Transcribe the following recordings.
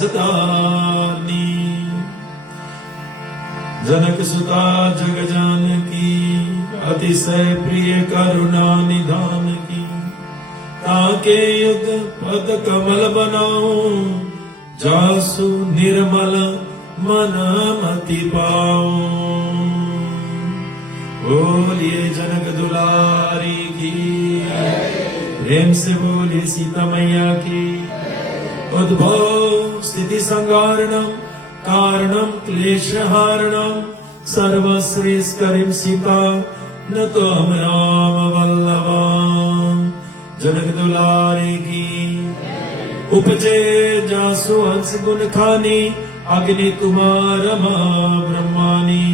सतानी जनक सुता जग जानकी अतिशय प्रिय करुणा निधान की। ताके युग पद कमल बनाओ जासु निर्मल मन मति पाओ। बोलिए जनक दुलारी की, प्रेम से बोलिए सीता मैया की। उद्भव स्थिति संहारणम कारणम क्लेशहारणम सर्वश्रेष्ठकरीं सीता न तो हम राम वल्लभा। जनक दुलारे की उपजे जासु हंस गुण खानी अग्नि कुमार ब्रह्मानी।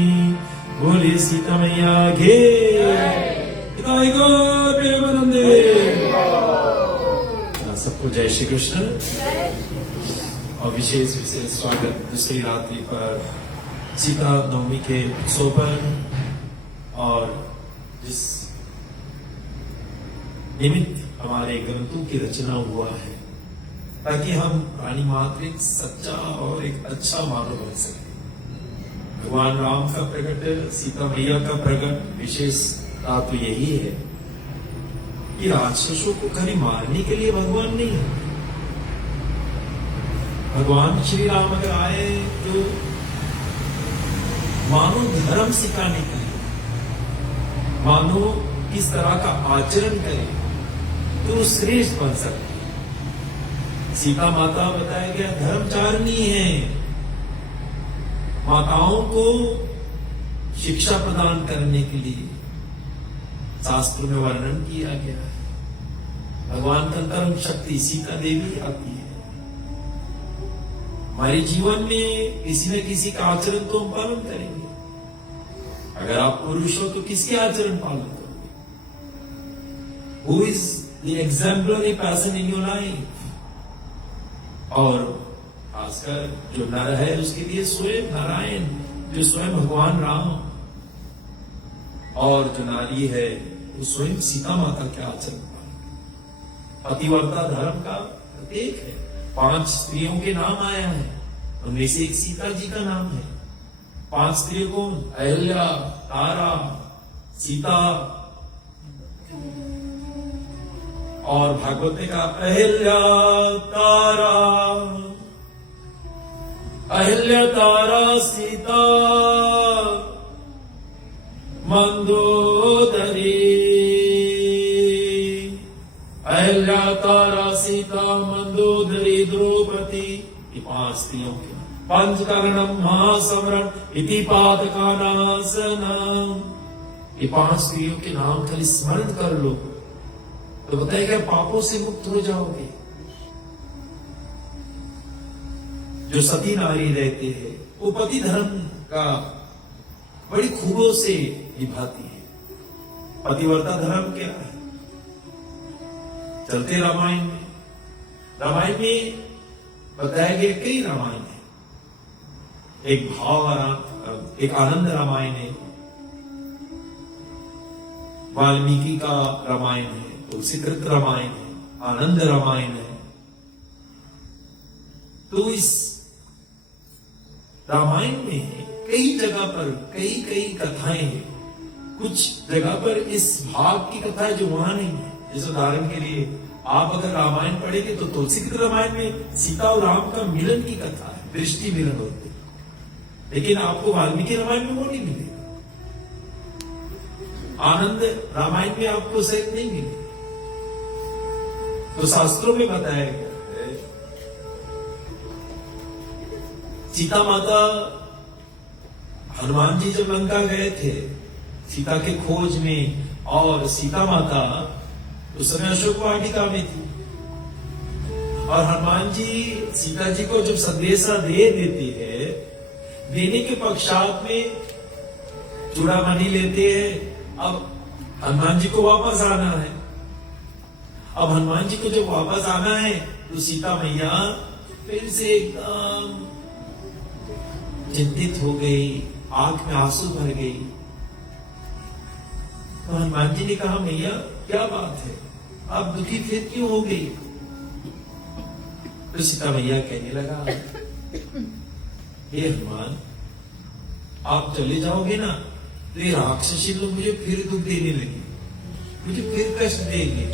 बोले सीता मैया घे सबको जय श्री कृष्ण और विशेष स्वागत दूसरी रात्रि पर सीता नवमी के उत्सव पर। और जिस निमित्त हमारे ग्रंथों की रचना हुआ है ताकि हम रानी मात्र एक सच्चा और एक अच्छा मानव बन सके। भगवान राम का प्रकट, सीता मैया का प्रकट विशेष बात तो यही है कि राक्षसों को खाली मारने के लिए भगवान नहीं है। भगवान श्री राम अगर आए तो मानो धर्म सिखाने के लिए, मानो किस तरह का आचरण करे तो श्रेष्ठ बन सकते। सीता माता बताया गया धर्मचारिणी है, माताओं को शिक्षा प्रदान करने के लिए शास्त्र में वर्णन किया गया है। भगवान का कर्म शक्ति सीता देवी आती है। हमारे जीवन में किसी न किसी का आचरण तो हम पालन करेंगे। अगर आप पुरुष हो तो किसके आचरण पालन करोगे? Who is the exemplary person in your life? और खासकर जो नर है उसके लिए स्वयं नारायण, जो स्वयं भगवान राम, और जो नारी है वो स्वयं सीता माता के आचरण पालन। पतिव्रता धर्म का प्रतीक है। 5 स्त्रियों के नाम आया है, उनमें से एक सीता जी का नाम है। 5 स्त्रियों को अहिल्या, तारा, सीता, और भागवत का अहिल्या तारा सीता मंदोदरी। अहिल्या तारा सीता मंदोदरी द्रौपदी, ये 5 स्त्रियों के। पंचकर्णम महासमरण इति पातकानासनम, ये 5 स्त्रियों के नाम खाली स्मरण कर लो तो बताएगा पापों से मुक्त हो जाओगे। जो सती नारी रहते हैं वो पति धर्म का बड़ी खूबों से निभाती है। पतिव्रता धर्म क्या है? चलते रामायण में बताया गया कई रामायण है। एक आनंद रामायण है, वाल्मीकि का रामायण है, तुलसीकृत रामायण है, आनंद रामायण है। तो इस रामायण में कई जगह पर कई कथाएं हैं। कुछ जगह पर इस भाग की कथा है जो वहां नहीं है। जैसे उदाहरण के लिए आप अगर रामायण पढ़ेंगे तो तुलसीकृत रामायण में सीता और राम का मिलन की कथा है, दृष्टि मिलन होते, लेकिन आपको वाल्मीकि रामायण में वो नहीं मिलेगा। आनंद रामायण में आपको शायद नहीं मिलेगा। तो शास्त्रों में बताया गया है सीता माता, हनुमान जी जब लंका गए थे सीता के खोज में, और सीता माता उस समय अशोक वाटिका में थी, और हनुमान जी सीता जी को जब संदेशा दे देती है, देने के पश्चात में चूड़ामणि लेते हैं। अब हनुमान जी को वापस आना है। अब हनुमान जी को जब वापस आना है तो सीता मैया फिर से एकदम चिंतित हो गई, आंख में आंसू भर गई। तो हनुमान जी ने कहा मैया क्या बात है, आप दुखी फिर क्यों हो गई? तो सीता मैया कहने लगा हे हनुमान, आप चले जाओगे ना तो ये राक्षसी लोग मुझे फिर दुख देने लगे, मुझे फिर कष्ट देंगे।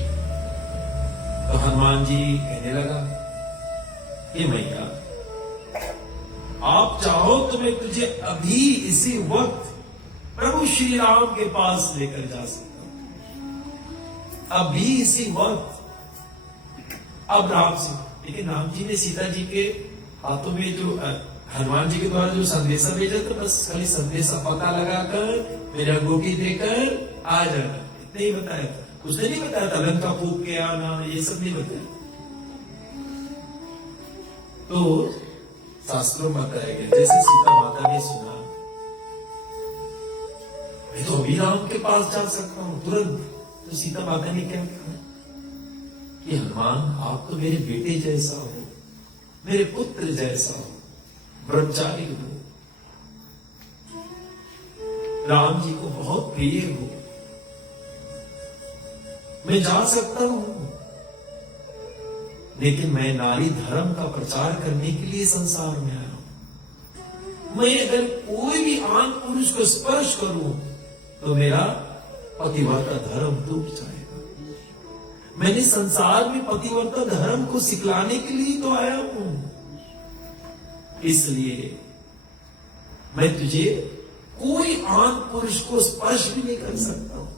तो हनुमान जी कहने लगा, हे मैया, आप चाहो तो मैं तुझे अभी इसी वक्त प्रभु श्री राम के पास लेकर जा सकता हूं, अभी इसी वक्त। अब राम से, लेकिन राम जी ने सीता जी के हाथों में जो हनुमान जी के द्वारा जो संदेशा भेजा था, बस खाली संदेशा पता लगाकर मेरा अंगूठी देकर आ जाना, इतना ही बताया था। उसने नहीं बताया था लंका फूक के आना, ये सब नहीं बताया। तो शास्त्रों में बताया गया, जैसे सीता माता ने सुना, मैं तो अभी राम के पास जा सकता हूं तुरंत। तो सीता माता ने क्या कहा कि हनुमान, आप तो मेरे बेटे जैसा हो, मेरे पुत्र जैसा हो, ब्रह्मचारी हो, राम जी को बहुत प्रिय हो, मैं जा सकता हूं, लेकिन मैं नारी धर्म का प्रचार करने के लिए संसार में आया हूं। मैं अगर कोई भी आन पुरुष को स्पर्श करूं तो मेरा पतिव्रता धर्म टूट जाएगा। मैंने संसार में पतिव्रता धर्म को सिखलाने के लिए तो आया हूं, इसलिए मैं तुझे कोई आन पुरुष को स्पर्श भी नहीं कर सकता हूं।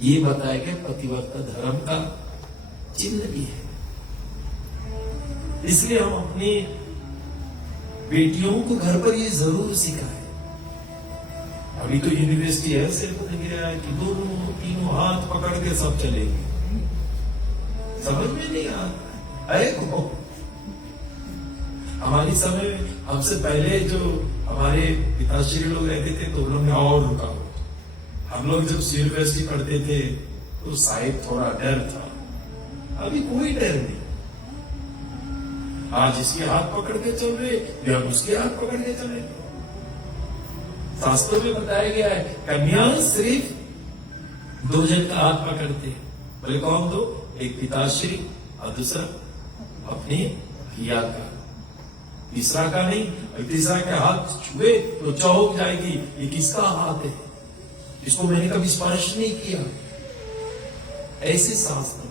ये बताया गया पतिव्रता धर्म का चिन्ह भी है। इसलिए हम अपनी बेटियों को घर पर ये जरूर सिखाएं। अभी तो यूनिवर्सिटी है, सिर्फ गया है कि दोनों तीनों हाथ पकड़ के सब चलेंगे, समझ में नहीं आता है को। हमारी समय में हमसे पहले जो हमारे पिताश्री लोग रहते थे तो उन्होंने और रुका। हम लोग जब यूनिवर्सिटी पढ़ते थे तो शायद थोड़ा डर था, अभी कोई डर नहीं। आज इसके हाथ पकड़ के चल रहे या उसके हाथ पकड़ के चले। शास्त्रों में बताया गया है कन्या सिर्फ दो जन का हाथ पकड़ते हैं। बोले कौन दो? एक पिताश्री और दूसरा अपने पिया का, तीसरा का नहीं। और तीसरा के हाथ छुए तो चौंक जाएगी, ये किसका हाथ है, इसको मैंने कभी स्पर्श नहीं किया। ऐसे शास्त्र,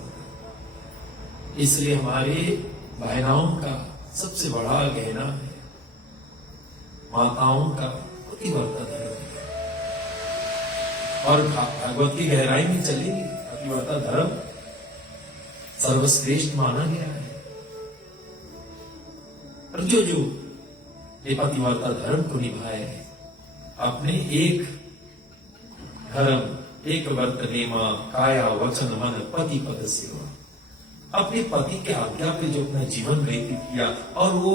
इसलिए हमारे बहनाओं का सबसे बड़ा गहना है, माताओं का पतिव्रता धर्म है। और भागवत की गहराई में चलेंगे, पतिव्रता धर्म सर्वश्रेष्ठ माना गया है। और जो ये पतिव्रता धर्म को निभाए, अपने एक धर्म एक वर्त नेमा काया वचन मन पति पद सेवा, अपने पति के आज्ञा पे जो अपना जीवन व्यतीत किया, और वो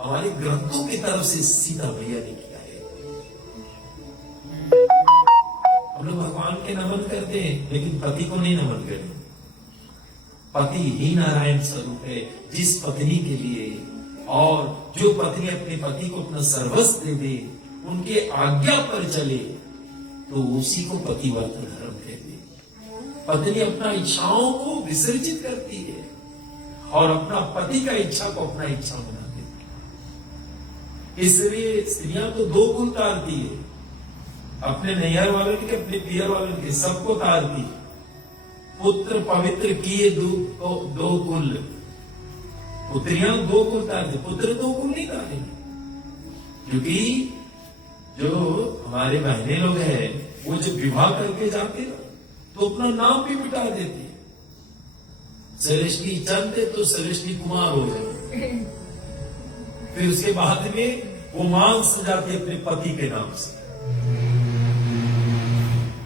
हमारे ग्रंथों की तरफ से सीता मैया ने किया है। हम लोग भगवान के नमन करते हैं लेकिन पति को नहीं नमन करते। पति ही नारायण स्वरूप है। जिस पत्नी के लिए, और जो पत्नी अपने पति को अपना सर्वस्व दे दे, उनके आज्ञा पर चले, तो उसी को पतिव्रता धर्म कहते हैं। पत्नी अपना इच्छाओं को विसर्जित करती है और अपना पति का इच्छा को अपना इच्छा बना देती है। इसलिए स्त्रियां तो दो कुल तारती है, अपने नैहर वालों के, अपने पियर वालों के, सबको तारती। पुत्र पवित्र किए दो कुल, पुत्रियां दो कुल तारती, पुत्र दो कुल नहीं तारेंगे। क्योंकि जो हमारे बहने लोग हैं, वो जब विवाह करके जाते ना तो अपना नाम भी मिटा देते। श्रेष्ठी चंद तो श्रेष्ठी कुमार हो जाए, फिर उसके बाद में वो मांग सजाती अपने पति के नाम से,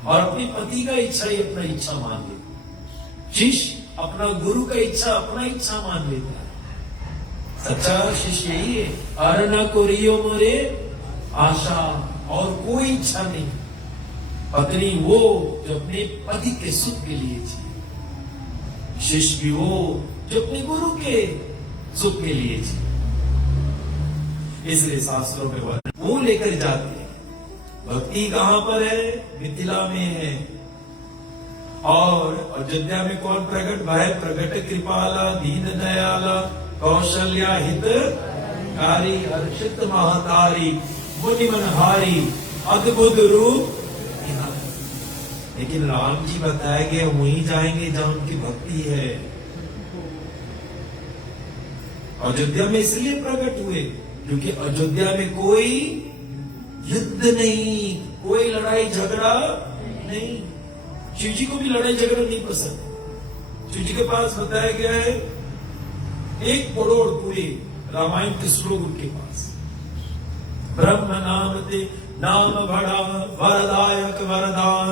और अपने पति का इच्छा ही अपना इच्छा मान लेता। शिष्य अपना गुरु का इच्छा अपना इच्छा मान लेता है। सच्चा शिष्य यही है, अरना को रियो मोरे आशा, और कोई इच्छा नहीं। पत्नी वो जो अपने पति के सुख के लिए थी, शिष्य भी वो जो अपने गुरु के सुख के लिए थी। इसलिए शास्त्रों में वो लेकर जाते हैं। भक्ति कहां पर है? मिथिला में है। और अयोध्या में कौन प्रकट भाई? प्रकट कृपाला दीन दयाला कौशल्या हित कारी हर्षित महातारी मुनि मनहारी अद्भुत रूप। लेकिन राम जी बताए गए वहीं जाएंगे जहां उनकी भक्ति है। अयोध्या में इसलिए प्रकट हुए क्योंकि अयोध्या में कोई युद्ध नहीं, कोई लड़ाई झगड़ा नहीं। शिव जी को भी लड़ाई झगड़ा नहीं पसंद। शिव जी के पास बताया गया है 1 करोड़ पूरे रामायण के श्लोक उनके पास। ब्रह्म नाम ते नाम बड़ा वरदायक वरदान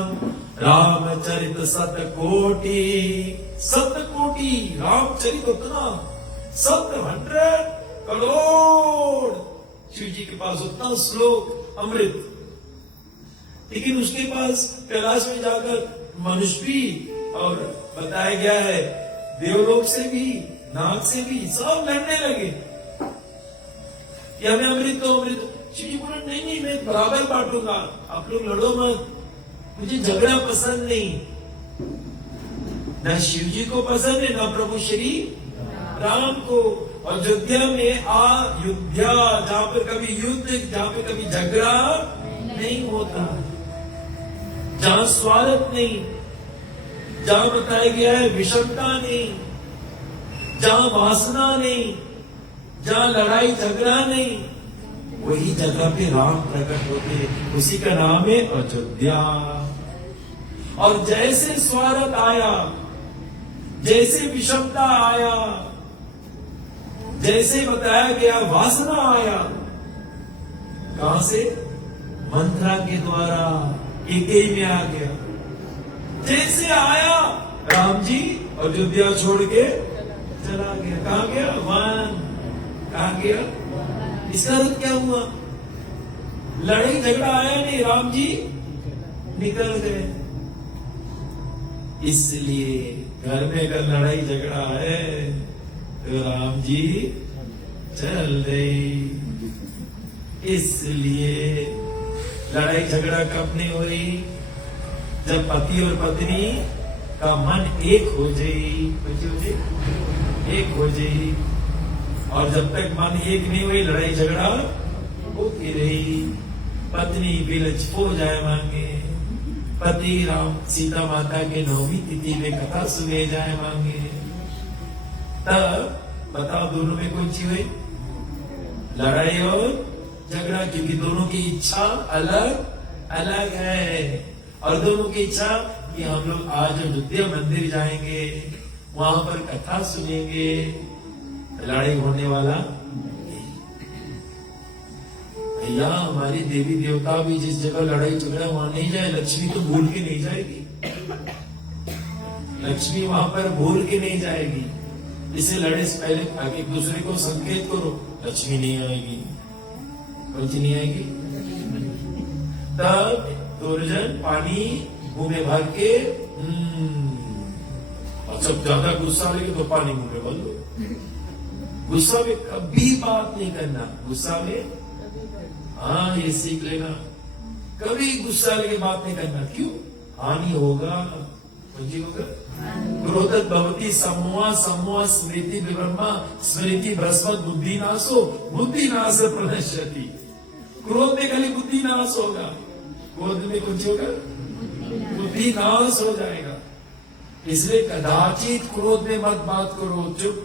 रामचरित 7 कोटि रामचरित उतना 700 करोड़ शिव जी के पास उतना श्लोक अमृत। लेकिन उसके पास कैलाश में जाकर मनुष्य भी और बताया गया है देवलोक से भी नाग से भी सब लड़ने लगे कि हमें अमृत दो अमृत। शिव जी बोले नहीं नहीं मैं बराबर बांटूंगा, आप लोग लड़ो मत, मुझे झगड़ा पसंद नहीं। न शिव जी को पसंद है न प्रभु श्री राम को। अयोध्या में अयोध्या जहां पर कभी युद्ध, जहां पर कभी झगड़ा नहीं होता, जहां स्वार्थ नहीं, जहां बताया गया है विषमता नहीं, जहां वासना नहीं, जहां लड़ाई झगड़ा नहीं, वही जगह पे राम प्रकट होते, उसी का नाम है अयोध्या। और जैसे स्वार्थ आया, जैसे विषमता आया, जैसे बताया गया वासना आया, कहां से? मंत्रा के द्वारा एक में आ गया। जैसे आया राम जी अयोध्या छोड़ के चला गया। कहां गया? वन। कहां गया? इसका अर्थ क्या हुआ? लड़ाई झगड़ा आया नहीं, राम जी निकल गए। इसलिए घर में अगर लड़ाई झगड़ा है तो राम जी चल गई। इसलिए लड़ाई झगड़ा कब नहीं हो रही? जब पति और पत्नी का मन एक हो जाए, एक हो जाए। और जब तक मन एक नहीं हुई लड़ाई झगड़ा होती रही। पत्नी बिलच हो जाए मांगे, पति राम सीता माता के 9वीं तिथि में कथा सुने जाए मांगे, तब बताओ दोनों में कौन सी हुई? लड़ाई और झगड़ा। क्योंकि दोनों की इच्छा अलग अलग है। और दोनों की इच्छा कि हम लोग आज अयोध्या मंदिर जाएंगे, वहां पर कथा सुनेंगे, लड़ाई होने वाला भैया। हमारी देवी देवता भी जिस जगह लड़ाई झगड़ा वहां नहीं जाए, लक्ष्मी तो भूल के नहीं जाएगी। लक्ष्मी वहां पर भूल के नहीं जाएगी। इसे लड़े से पहले एक दूसरे को संकेत करो, लक्ष्मी नहीं आएगी, कौन सी नहीं आएगी। तब दुर्जन पानी मुंह में भर के और जब ज्यादा गुस्सा लगे तो पानी मुंह में भर लो। गुस्सा में कभी बात नहीं करना। गुस्सा में हाँ ये सीख लेना, कभी गुस्सा लगे बात नहीं करना। क्यों? हानि होगा। मुझे होगा क्रोधत भवती सम्मोहा सम्मोहा स्मृति विब्रह्मा स्मृति भ्रष्मत बुद्धि नाशो बुद्धि नाश प्रणश्यति। क्रोध में खाली बुद्धि नाश होगा, क्रोध में कुछ होगा बुद्धि नाश हो जाएगा। इसलिए कदाचित क्रोध में मत बात करो, चुप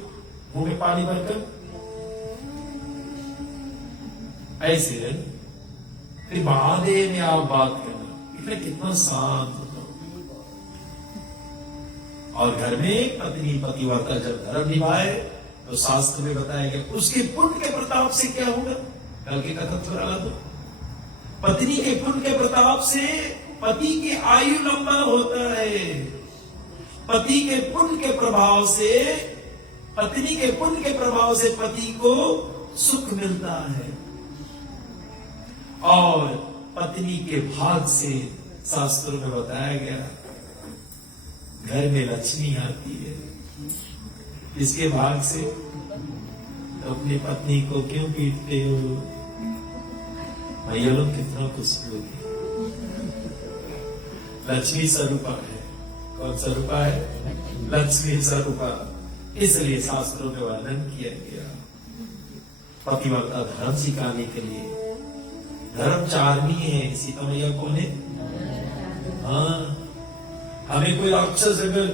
मुंह में पानी भरकर ऐसे फिर बाद में आप बात करना। इतना कितना शांत होता। और घर में पत्नी पतिव्रता जब धर्म निभाए तो शास्त्र में बताया गया उसके पुण्य के प्रताप से क्या होगा। कल की कथा थोड़ा ला दो। पत्नी के पुण्य के प्रताप से पति की आयु लंबा होता है। पति के पुण्य के प्रभाव से, पत्नी के पुण्य के प्रभाव से पति को सुख मिलता है। और पत्नी के भाग से शास्त्रों में बताया गया घर में लक्ष्मी आती है। इसके भाग से तो अपनी पत्नी को क्यों पीटते हो? भैया लोग कितना खुश लोग। लक्ष्मी स्वरूपा है। कौन स्वरूपा है? लक्ष्मी स्वरूपा। इसलिए शास्त्रों में वर्णन किया गया। पतिव्रता धर्म सिखाने के लिए। धर्मचारिणी है सीता मैया। कौन है? हाँ, हमें कोई राक्षस अगर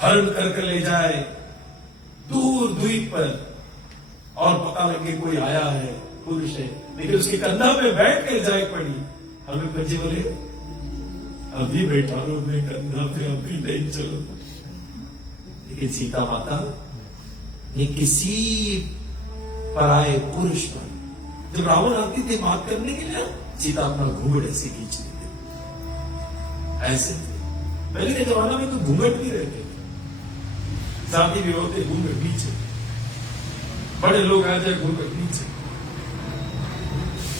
हरण कर ले जाए दूर द्वीप पर और पता लगे कोई आया है, पुरुष है, लेकिन उसके कंधा पे बैठ कर जाए पड़ी, हमें बच्चे बोले अभी बैठा लो मैं कंधा पे, अभी नहीं चलो। लेकिन सीता माता ने किसी पराये पुरुष पर, जब रावण आते थे बात करने के लिए, सीता अपना घूंघट ऐसे खींच लेते, ऐसे। पहले के जमाना में तो घूंघट भी रहते थे, शादी भी होते घूंघट नीचे, बड़े लोग आ जाए घूंघट नीचे।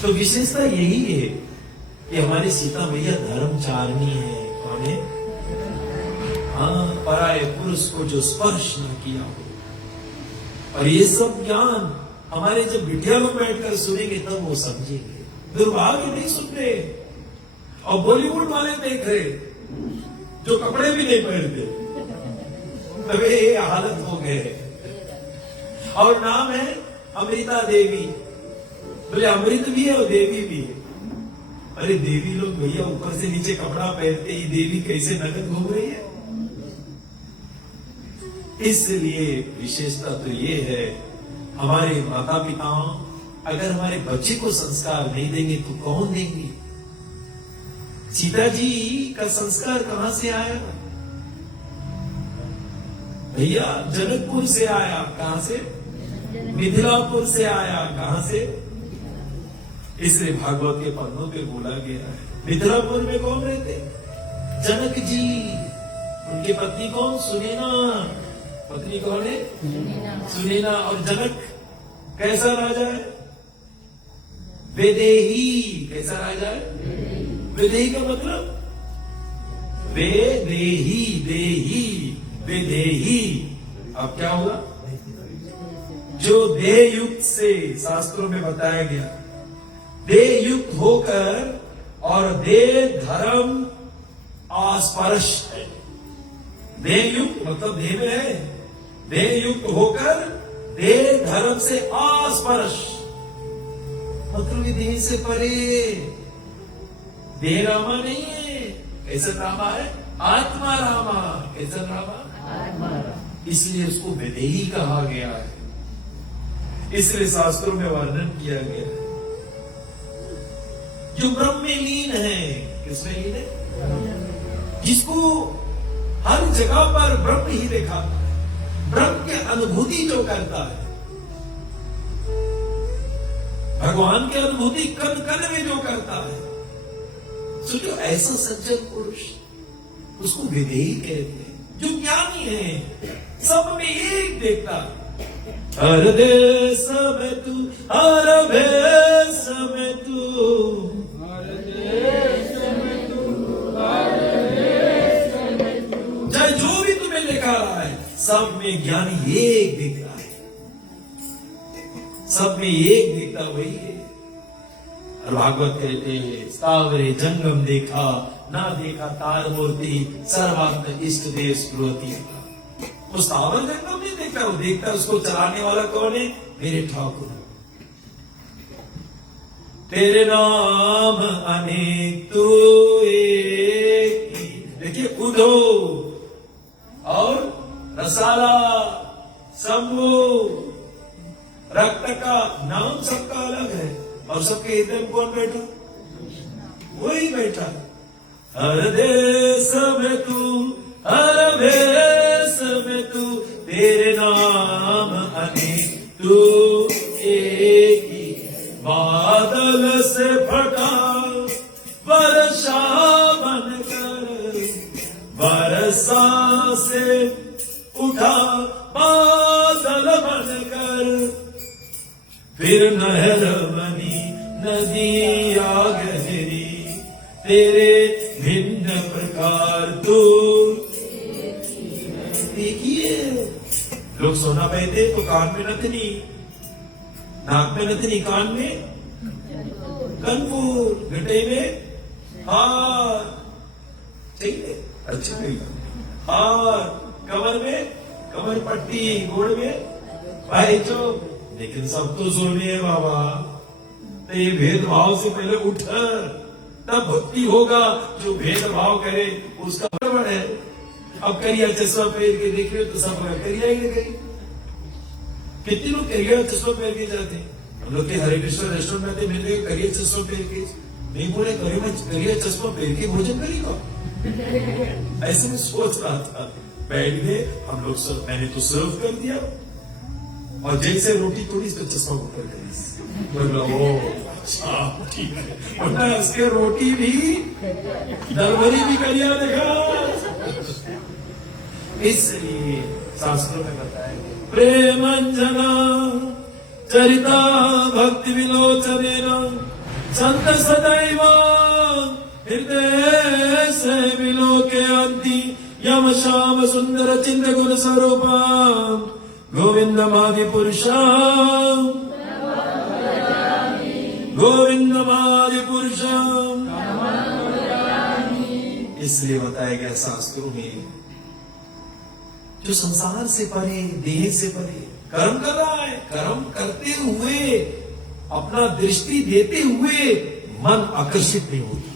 तो विशेषता यही है कि हमारी सीता मैया धर्मचारिणी है। कौन है? हाँ, पराये पुरुष को जो स्पर्श न किया हो। और ये सब ज्ञान हमारे जब बिटिया में बैठकर सुनेंगे तब वो समझेंगे। दुर्भाग्य नहीं सुन रहे, और बॉलीवुड वाले देख रहे जो कपड़े भी नहीं पहनते, तभी ये हालत हो गए। और नाम है अमृता देवी। बोले अमृत भी है और देवी भी है। अरे देवी लोग भैया ऊपर से नीचे कपड़ा पहनते ही, देवी कैसे नगद घूम रही है? इसलिए विशेषता तो ये है, हमारे माता पिता अगर हमारे बच्चे को संस्कार नहीं देंगे तो कौन देंगे? सीता जी का संस्कार कहां से आया भैया? जनकपुर से आया। कहां से? मिथिलापुर से आया। कहां से? इसलिए भागवत के पन्नों पे बोला गया है। मिथिलापुर में कौन रहते? जनक जी। उनकी पत्नी कौन? सुनैना। पत्नी कौन है? सुनैना। और जनक कैसा राजा है? वैदेही। कैसा राजा है? वैदेही का मतलब वैदेही, देही, वैदेही। अब क्या हुआ? जो देह युक्त से, शास्त्रों में बताया गया, देह युक्त होकर और देह धर्म आस्पर्श है। देह युक्त मतलब देह में है, देह युक्त होकर देह धर्म से आस्पर्श, मतलब देह से परे। देह रामा नहीं है। कैसा रामा है? आत्मा रामा। कैसा रामा? इसलिए उसको वैदेही कहा गया है। इसलिए शास्त्रों में वर्णन किया गया है। जो ब्रह्म में लीन है। किसमें लीन है? जिसको हर जगह पर ब्रह्म ही देखा, ब्रह्म की अनुभूति जो करता है, भगवान की अनुभूति कण कण में जो करता है, सोचो ऐसा सज्जन पुरुष, उसको विदेही कहते हैं। जो ज्ञानी है, सब में एक देखता है। हर देश में तू, हर भेष में तू, हर देश में तू, हर भेष में तू, चाहे जो भी तुम्हें दिखा रहा है, सब में ज्ञानी एक दिख रहा है। सब में एक दिखता वही है। भागवत कहते हैं, स्थावरे जंगम देखा, ना देखा तार मूर्ति, सर्वात्म इष्ट देव स्पृहति। वो स्थावर जंगम नहीं देखता, वो देखता उसको चलाने वाला कौन है? मेरे ठाकुर। तेरे नाम अनेक तू एक ही। देखिए उदो और रसाला, शंभु, रक्त का नाम सबका अलग है, और सबके हृदय में कौन बैठा? वही बैठा। हर देश में तू, हर भेष में तू, तेरे नाम अनेक तू एक ही। बादल से फटा वर्षा बनकर, वर्षा से उठा बादल बनकर, फिर नहर बनी नदियां गहरी, तेरे भिन्न प्रकार तू। देखिए लोग सोना पहनते तो कान में नथनी, नाक में नथनी, कान में कनपुर, घटे में हार, चाहिए अच्छे नहीं, हार, कमर में कमर पट्टी, गोड़ में भाई जो लेकिन सब तो सुनिए बाबा, तो ये भेदभाव से पहले उठ, तब भक्ति होगा। जो भेदभाव करे उसका बराबर है। अब करिया चश्मा पहन के देख रहे हो तो सब करिया ही गई। कितने लोग करिया चश्मा पहन के जाते हैं? हम लोग के हरे कृष्ण रेस्टोरेंट में मिल रहे करिया चश्मा पहन के, नहीं बोले करिया चश्मा पहन के भोजन करेगा। ऐसे में सोच रहा था, बैठ गए हम लोग सब, मैंने तो सर्व कर दिया और जैसे रोटी तोड़ी इसका चश्मा ऊपर करी, बोला ओ अच्छा ठीक है, वरना इसके रोटी भी दरबारी भी करिया देखा। इसलिए शास्त्रों में बताया प्रेमंजना चरिता भक्ति विलोचनेन संत सदैव हृदय से विलोकयन्ति यम श्याम सुंदर चिंत गुण स्वरूपा गोविंदमादि पुरुषा गोविंदमादि पुरुषा। इसलिए बताया गया शास्त्रों में, जो संसार से परे, देह से परे कर्म कर रहा है, कर्म करते हुए अपना दृष्टि देते हुए मन आकर्षित नहीं होता।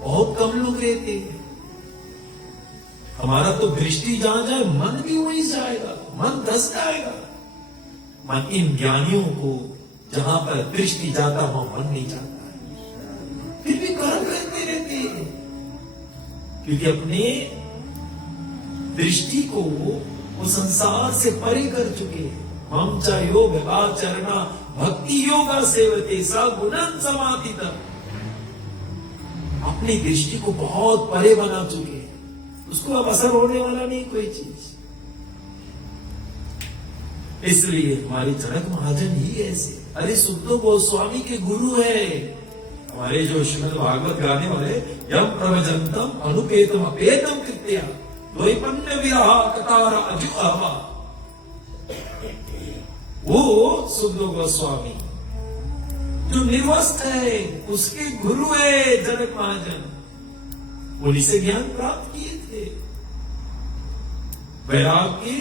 बहुत कम लोग रहते हैं। हमारा तो दृष्टि जहां जाए मन भी वहीं जाएगा, मन धस जाएगा। मन इन ज्ञानियों को जहां पर दृष्टि जाता वहां मन नहीं जाता है, फिर भी कर्म करते रहते हैं, क्योंकि अपने दृष्टि को वो संसार से परे कर चुके हैं। मम च योग चरणा भक्ति योगा सेवते स गुणन समाधित। अपनी दृष्टि को बहुत परे बना चुके हैं, उसको अब असर होने वाला नहीं कोई चीज। इसलिए हमारे जनक महाजन ही ऐसे, अरे सुखदेव गोस्वामी के गुरु है हमारे, जो श्रीमद् भागवत गाने वाले, यम प्रवचंतम अनुपेतम अपेतम कृत्या द्वैपन्य विरहा कतार अजुहवा, वो सुखदेव गोस्वामी जो निर्वस्त्र है उसके गुरु है जनक महाजन। उन्हीं से ज्ञान प्राप्त किए थे। वैराग की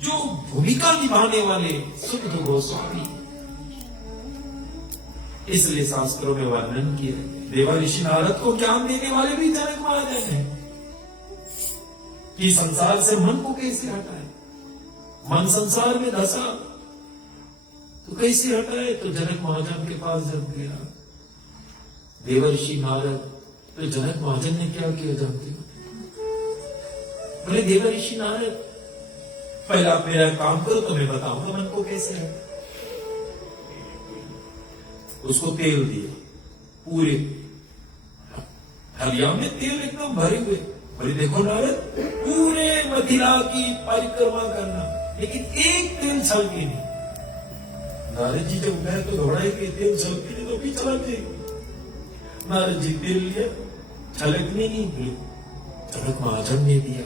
जो भूमिका निभाने वाले सुखदेव गोस्वामी, इसलिए शास्त्रों में वर्णन किया। देवा ऋषि नारद को ज्ञान देने वाले भी जनक महाजन है कि संसार से मन को कैसे हटाए। मन संसार में धसा तो कैसे हटाए, तो जनक महाजन के पास जब गया देवर्षि नारद, तो जनक महाजन ने क्या किया जानते हो? बोले देवर्षि नारद, पहला मेरा काम करो तो मैं बताऊंगा मन को कैसे है। उसको तेल दिया, पूरे हरिया में तेल एकदम भरे हुए। बोले देखो नारद, पूरे मथिरा की परिक्रमा करना, लेकिन एक तेल छलके नहीं। नारद जी जब गए तो घबराए कि तेल छलके नहीं तो भी चलाते। नारद जी तेल लिया, छलकने नहीं दिए, जनक महाजन ने दिया।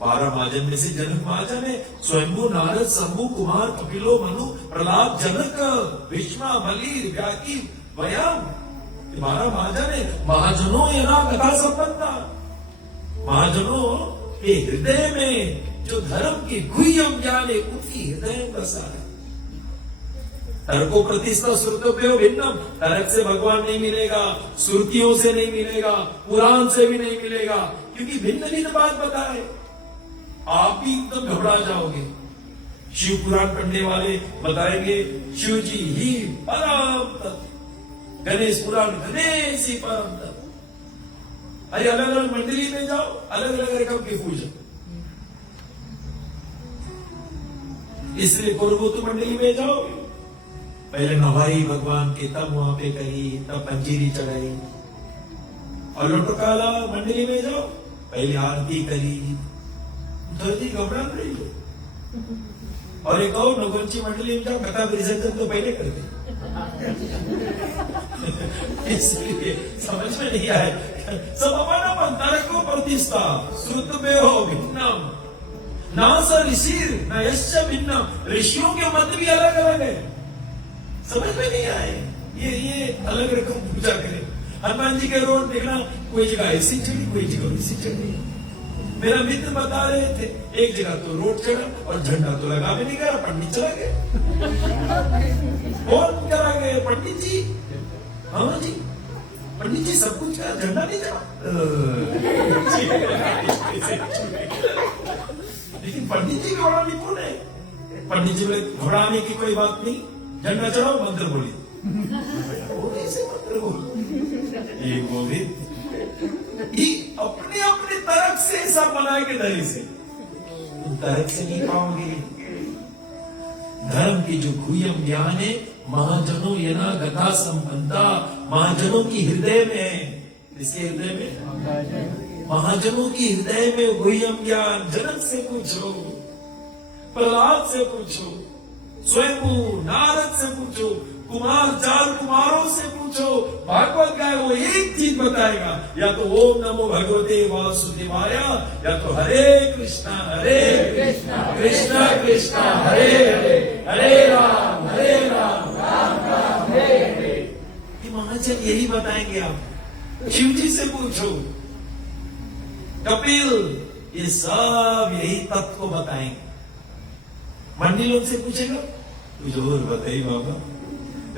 12 महाजन में से जनक महाजन है। स्वयंभू नारद शंभु कुमार कपिलो मनु प्रहलाद जनक भीष्मा बलि व्याकी वयम, 12 महाजन है। महाजनों ये ना कथा संपन्ना, महाजनों के हृदय में जो धर्म की गुह्यम ज्ञान है उनकी हृदय में बसा है। तर्को प्रतिष्ठा श्रुतोभ्यो भिन्नम, तर्क से भगवान नहीं मिलेगा, श्रुतियों से नहीं मिलेगा, पुराण से भी नहीं मिलेगा, क्योंकि भिन्न भिन्न बात बताए। आप भी एकदम घबरा जाओगे। शिव पुराण पढ़ने वाले बताएंगे शिव जी ही परम तत्व, गणेश पुराण गणेश ही परम तत्व। अरे अलग अलग मंडली में जाओ, अलग अलग रकम की पूजा। इसलिए कोरबोतु मंडली में जाओ, पहले नवाई भगवान की, तब वहां पे कही, तब पंजीरी चढ़ाई। और लोटकाला मंडली में जाओ, पहले आरती करी, धरती घबरा रही है। और एक और नगोंची मंडली में जाओ, कथा विसर्जन तो पहले कर दे। इसलिए समझ में नहीं आए, सब अपन तर्क को प्रतिष्ठा श्रुत में हो भिन्नम ना स ऋषि न यश्च भिन्नम। ऋषियों के मत भी अलग अलग है, समझ में नहीं आए। ये अलग रकम पूजा करे। हनुमान जी के रोड देखना, कोई जगह ऐसी चढ़ी, कोई जगह वैसी चढ़ी। मेरा मित्र बता रहे थे, एक जगह तो रोड चढ़ा और झंडा तो लगा भी नहीं करा, पंडित चला गए। कौन करा गए? पंडित जी। हाँ जी, पंडित जी सब कुछ करा, झंडा नहीं चढ़ा। लेकिन पंडित जी भी बड़ा निपुण है। पंडित जी बोले घबराने की कोई बात नहीं, झंडा चढ़ाओ, मंत्र बोली। ऐसे मंत्र बोल, एक बोली अपने अपने तरफ से ऐसा बना के दरी से तुम तरफ से नहीं पाओगे। धर्म की जो गुह्यम ज्ञान है, महाजनों यना गथा संपन्नता, महाजनों की हृदय में है। इसके हृदय में, महाजनों की हृदय में गुह्यम ज्ञान। जनक से पूछो, प्रहलाद से पूछो, स्वयं नारद से पूछो, कुमार 4 कुमारों से पूछो, भागवत का वो एक चीज बताएगा, या तो ओम नमो भगवते वासुदेवाय, या तो हरे कृष्णा कृष्णा कृष्णा हरे हरे, हरे राम राम राम हरे हरे। ये महाजन यही बताएंगे। आप शिव जी से पूछो, कपिल, ये सब यही तत्व को बताएंगे। मंडिलों से पूछेगा, कुछ और बताइए बाबा।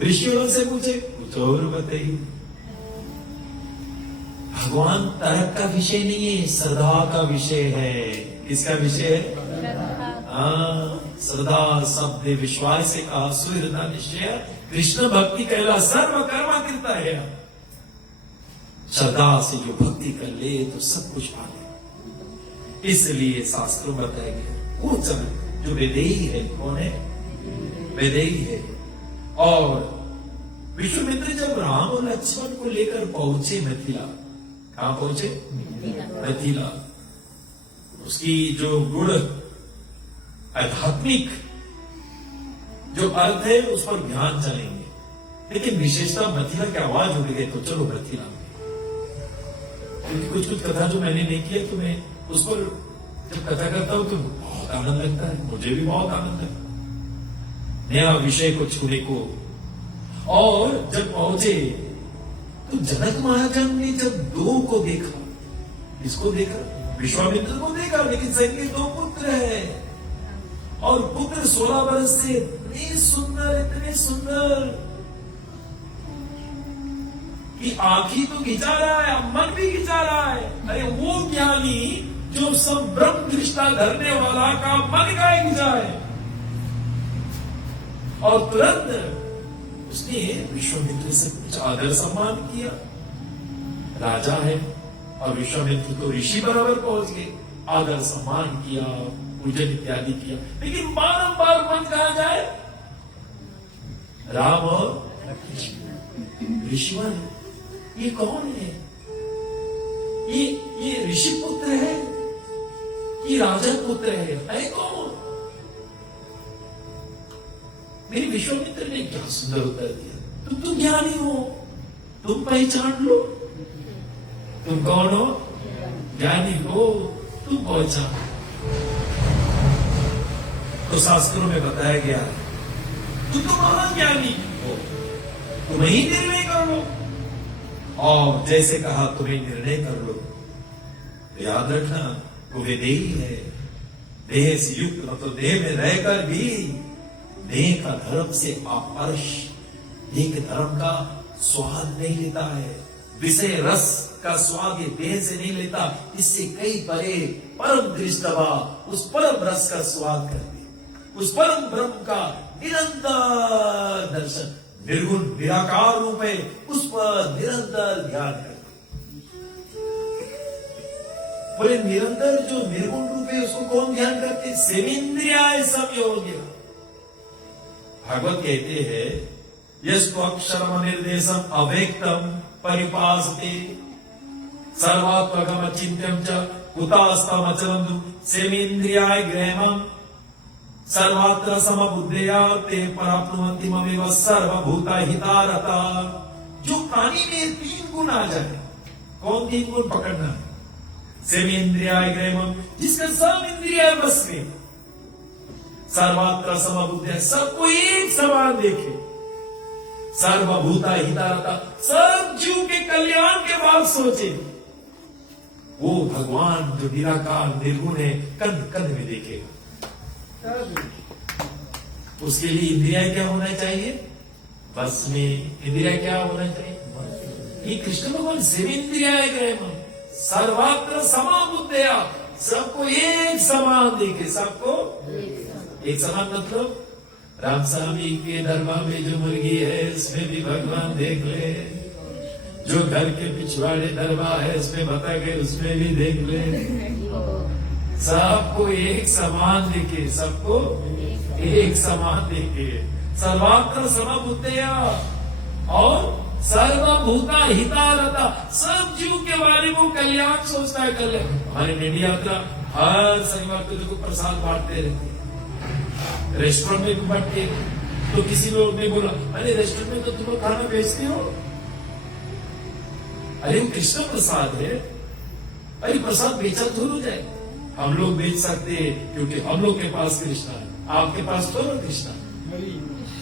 ऋषियों से पूछे, कुछ और बताइए। भगवान तर्क का विषय नहीं है, श्रद्धा का विषय है। किसका विषय है? श्रद्धा शब्द विश्वास से कहा, सुहृदा निश्चय कृष्ण भक्ति कहला सर्व कर्म कृता है। श्रद्धा से जो भक्ति कर ले तो सब कुछ पा ले। इसलिए शास्त्रों बताया गया वो समय जो वेदेही है, कौन है? वेदेही है। और विश्वामित्र जब राम और लक्ष्मण को लेकर पहुंचे मिथिला, कहां पहुंचे? मिथिला। उसकी जो गुण आध्यात्मिक जो अर्थ है उस पर ध्यान चलेंगे, लेकिन विशेषता मिथिला की आवाज उड़ गई तो चलो मिथिला में। क्योंकि कुछ कुछ कथा जो मैंने नहीं किया, तो मैं उस पर जब कथा करता हूं तो बहुत आनंद लगता है, मुझे भी बहुत आनंद लगता है नया विषय को छूने को। और जब पहुंचे तो जनक महाराज ने जब 2 को देखा, किसको देखा? विश्वामित्र को देखा, लेकिन सबके 2 पुत्र है और पुत्र 16 वर्ष से इतने सुंदर कि आंखी तो खिंचा रहा है, मन भी खिंचा रहा है। अरे वो ज्ञानी जो सब ब्रह्म दृष्टा धरने वाला का मन का खिंचा है। और तुरंत उसने विश्वामित्र से कुछ आदर सम्मान किया। राजा है और विश्वामित्र तो ऋषि बराबर पहुंच गए, आदर सम्मान किया, पूजन इत्यादि किया। लेकिन बारंबार मन कहा जाए राम और ऋषिवन, ये कौन है? ये ऋषि पुत्र है, ये राजा पुत्र है कौन? मेरे विश्वामित्र ने क्या सुंदर उत्तर दिया, तुम ज्ञानी हो, तुम पहचान लो। तुम कौन हो? ज्ञानी हो, तुम पहचान। तो शास्त्रों में बताया गया तुम तो महान ज्ञानी हो, तुम्हें ही निर्णय कर लो, और जैसे कहा तुम्हें निर्णय कर लो। तो याद रखना वो देही है, देह से युक्त, मतलब देह में रहकर भी देह का धर्म से अपरश, देह के धर्म का स्वाद नहीं लेता है, विषय रस का स्वाद ये देह से नहीं लेता। इससे कई परे परम दृष्टवा उस परम रस का स्वाद करते, उस परम ब्रह्म का निरंतर दर्शन, निर्गुण निराकार रूप है, उस पर निरंतर ध्यान करते। बोले निरंतर जो निर्गुण रूप है उसको कौन ध्यान करते? सेवेंद्रियाय संयोग्य। भागवत कहते हैं यस्तु अक्षरम निर्देशम अव्यक्तम परिपासते सर्वात्मकम चिंत्यम च कुतास्तम अचलम सेवेंद्रियाय ग्रहणम सर्वात्र समबुद्धया ते पराप्नुवन्ति ममेव सर्वभूता हितारता। जो प्राणी में 3 गुण आ जाए, कौन 3 गुण पकड़ना? सेवेंद्रियाय ग्रहणम, जिसका सब इंद्रिय बस में, सर्वात्र समबुद्धि, सबको एक समान देखे, सर्वभूता हितारता, सब जीव के कल्याण के बाद सोचे। वो भगवान जो निराकार निर्गुण है कंध कंध में देखेगा। उसके लिए इंद्रिया क्या होना चाहिए? बस में इंद्रिया क्या होना चाहिए? ये कृष्ण भगवान सेवेंद्रिया सर्वात्र समाबुद्धया, सबको एक समान देखे, सबको एक समान मतलब राम स्वामी के दरबार में जो मुर्गी है उसमें भी भगवान देख ले, जो घर के पिछवाड़े दरबार है उसमें बता गए उसमें भी देख ले, सबको एक समान देखे, सबको एक समान देखे, सर्वात्र समबुद्धया और सर्वभूता हितारता, सब जीव के बारे में कल्याण सोचता है। कल्याण हमारे नेडी यात्रा हर शनिवार को देखो प्रसाद बांटते रहते, रेस्टोरेंट में भी बांटते। तो किसी लोग ने बोला अरे रेस्टोरेंट में तो तुम लोग खाना बेचते हो, अरे वो कृष्ण प्रसाद है, अरे प्रसाद बेचा तो हो जाए। हम लोग बेच सकते हैं क्योंकि हम लोग के पास कृष्णा है, आपके पास तो ना कृष्णा।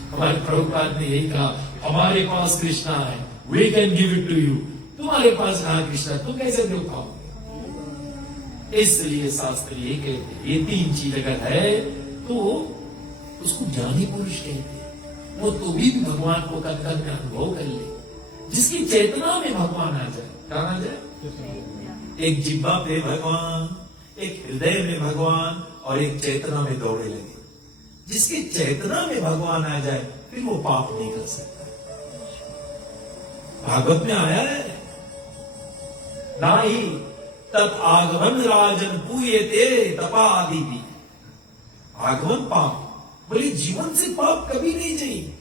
हमारे प्रभुपाद ने यही कहा हमारे पास कृष्णा है, we can give it to you. तुम्हारे पास कहा कृष्णा, तुम कैसे दो खाओगे? इसलिए शास्त्र ये कहते हैं ये तीन चीज अगर है तो उसको ज्ञानी पुरुष कहते हैं। वो तो भी भगवान को कर कर में अनुभव कर ले, जिसकी चेतना में भगवान आ जाए। कहा आ जाए? एक जिब्बा पे भगवान, एक हृदय में भगवान और एक चेतना में दौड़े लगे। जिसकी चेतना में भगवान आ जाए फिर वो पाप नहीं कर सकता। भागवत में आया है नाहि तत् आगमन राजन पूयते तपादि भी। आगमन पाप बोले जीवन से पाप कभी नहीं चाहिए,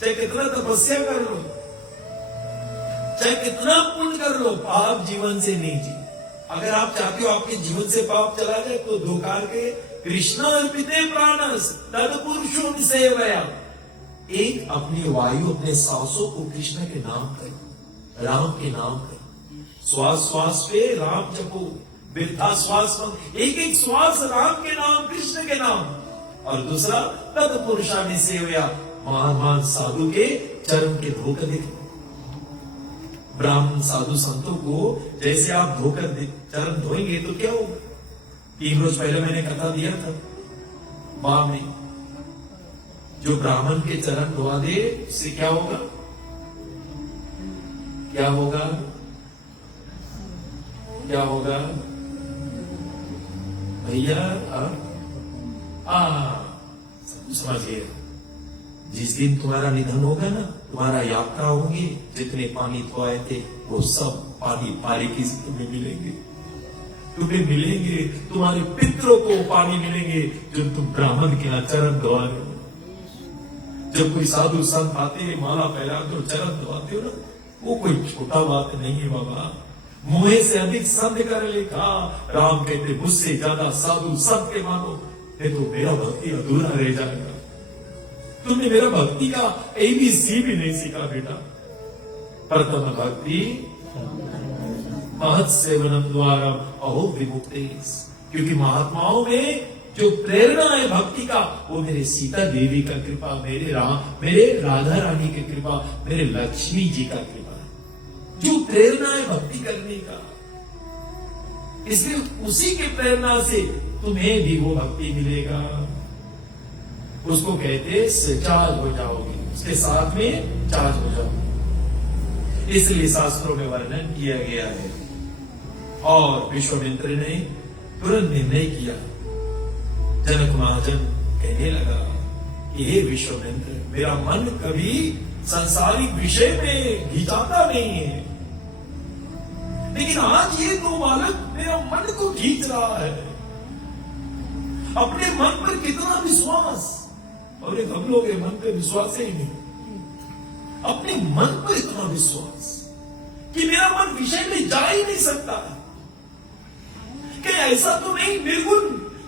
चाहे कितना तपस्या कर लो, चाहे कितना पुण्य कर लो, पाप जीवन से नहीं चाहिए। अगर आप चाहते हो आपके जीवन से पाप चला जाए तो धोखा के कृष्ण अर्पिते प्राणस तद पुरुषों सेवया। एक अपनी वायु अपने सांसों को कृष्ण के नाम करो, राम के नाम करो, श्वास श्वास पे राम जपो, वृद्धा श्वास में एक एक श्वास राम के नाम, कृष्ण के नाम। और दूसरा तद पुरुषानि सेवया, महान महान साधु के चरण के धोकर देखो। ब्राह्मण साधु संतों को जैसे आप धोकर चरण धोएंगे तो क्या होगा? 3 रोज पहले मैंने कथा दिया था मां में, जो ब्राह्मण के चरण धोआ दे उससे क्या होगा? क्या होगा? क्या होगा भैया? समझ गए। जिस दिन तुम्हारा निधन होगा ना, तुम्हारा यात्रा होगी, जितने पानी धोए थे वो सब पानी पारिकी से तुम्हें मिलेंगे, तुम्हें मिलेंगे। तुम्हारे पितरों को पानी मिलेंगे जो तुम ब्राह्मण के यहाँ चरण धोआ रहे हो। जब कोई साधु संत आते हैं माला पहना तो चरण धोआते हो ना, वो कोई छोटा बात नहीं है बाबा। मुझे से अधिक संत कर लेखा, राम कहते मुझसे ज्यादा साधु संत के मानो, नहीं तो मेरा भक्ति अधूरा रह जाएगा। तुमने मेरा भक्ति का ABC भी नहीं सीखा बेटा। प्रथम भक्ति महत् सेवनम द्वारा अहो विमुक्तेस। क्योंकि महात्माओं में जो प्रेरणा है भक्ति का, वो मेरे सीता देवी का कृपा, मेरे राधा रानी की कृपा, मेरे लक्ष्मी जी का कृपा है, जो प्रेरणा है भक्ति करने का। इसलिए उसी की प्रेरणा से तुम्हें भी वो भक्ति मिलेगा। उसको कहते चार्ज हो जाओगे, उसके साथ में चार्ज हो जाओगे। इसलिए शास्त्रों में वर्णन किया गया है। और विश्वामित्र ने तुरंत निर्णय किया। जनक महाजन कहने लगा कि हे विश्वामित्र, मेरा मन कभी सांसारिक विषय में घिंचाता नहीं है, लेकिन आज ये दो बालक मेरा मन को खींच रहा है। अपने मन पर कितना विश्वास, और एक हम लोग मन पे विश्वास ही नहीं। अपने मन पर इतना विश्वास कि मेरा मन विषय में जा ही नहीं सकता। कि ऐसा तो नहीं, निर्गुण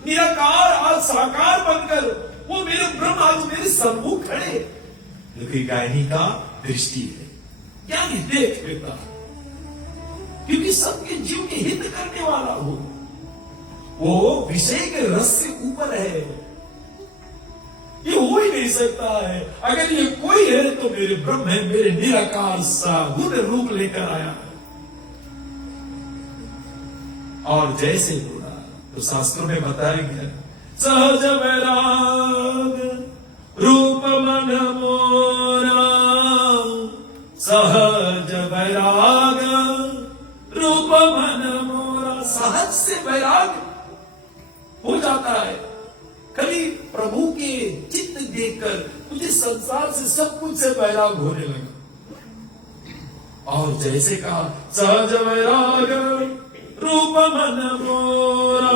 निराकार आज साकार बनकर वो मेरे ब्रह्म आज मेरे सम्मुख खड़े। लेकिन गायनी का दृष्टि है, क्या नहीं देख लेता, क्योंकि सबके जीव के हित करने वाला हो, वो विषय के रस से ऊपर है। ये हो ही नहीं सकता है। अगर ये कोई है तो मेरे ब्रह्म है, मेरे निराकार सा गुण रूप लेकर आया है। और जैसे घोड़ा, तो शास्त्रों में बताया गया सहज वैराग रूप मन मोरा, सहज वैराग रूप मन मोरा। सहज से वैराग हो जाता है, कभी प्रभु के चित्त देखकर मुझे संसार से सब कुछ से वैराग होने लगा। और जैसे कहा सहज वैराग रूप मन मोरा,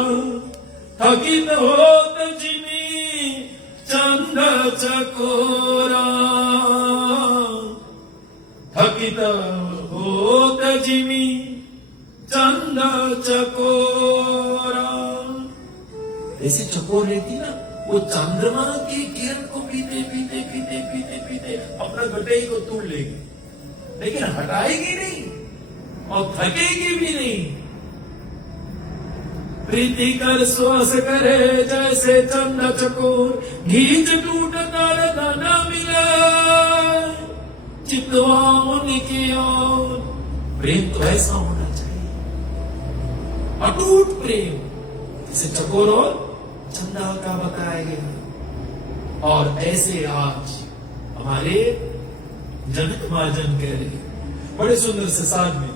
थकित होत जिमी चंद चकोरा, थकित होत जिमी चंद चकोरा। ऐसे चकोर रहती ना, वो चंद्रमा की किरण को पीते पीते पीते पीते पीते अपना गटई को तोड़ लेगी, लेकिन हटाएगी नहीं और थकेगी भी नहीं। प्रीति कर श्वास करे जैसे चंद चकोर, घींच टूट कर धन मिले चितवा उनकी ओर। प्रेम तो ऐसा होना चाहिए, अटूट प्रेम, जिसे चकोर और चंदा का बताया गया। और ऐसे आज हमारे जनक महाजन कह रहे हैं बड़े सुंदर से साथ में,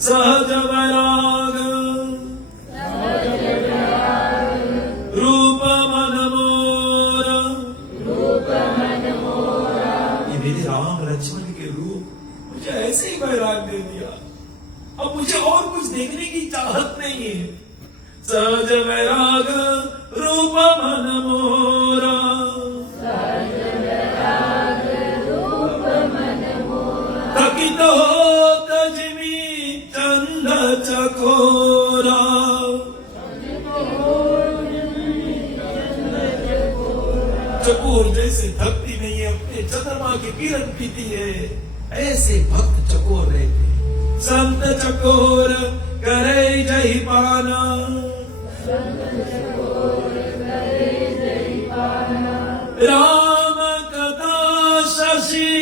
सहज वैराग रूप मन मोरा, ये मेरे राम लक्ष्मण के रूप मुझे ऐसे ही वैराग दे दिया, अब मुझे और कुछ देखने की चाहत नहीं है। सहज वैराग रूप मन मोरा, थकित होत जिमी चंद चकोरा। चकोर जैसे थकती नहीं है, अपने चंद्रमा की किरण पीती है, ऐसे भक्त चकोर रहते। संत चकोर करे जय पाना, राम कथा शशि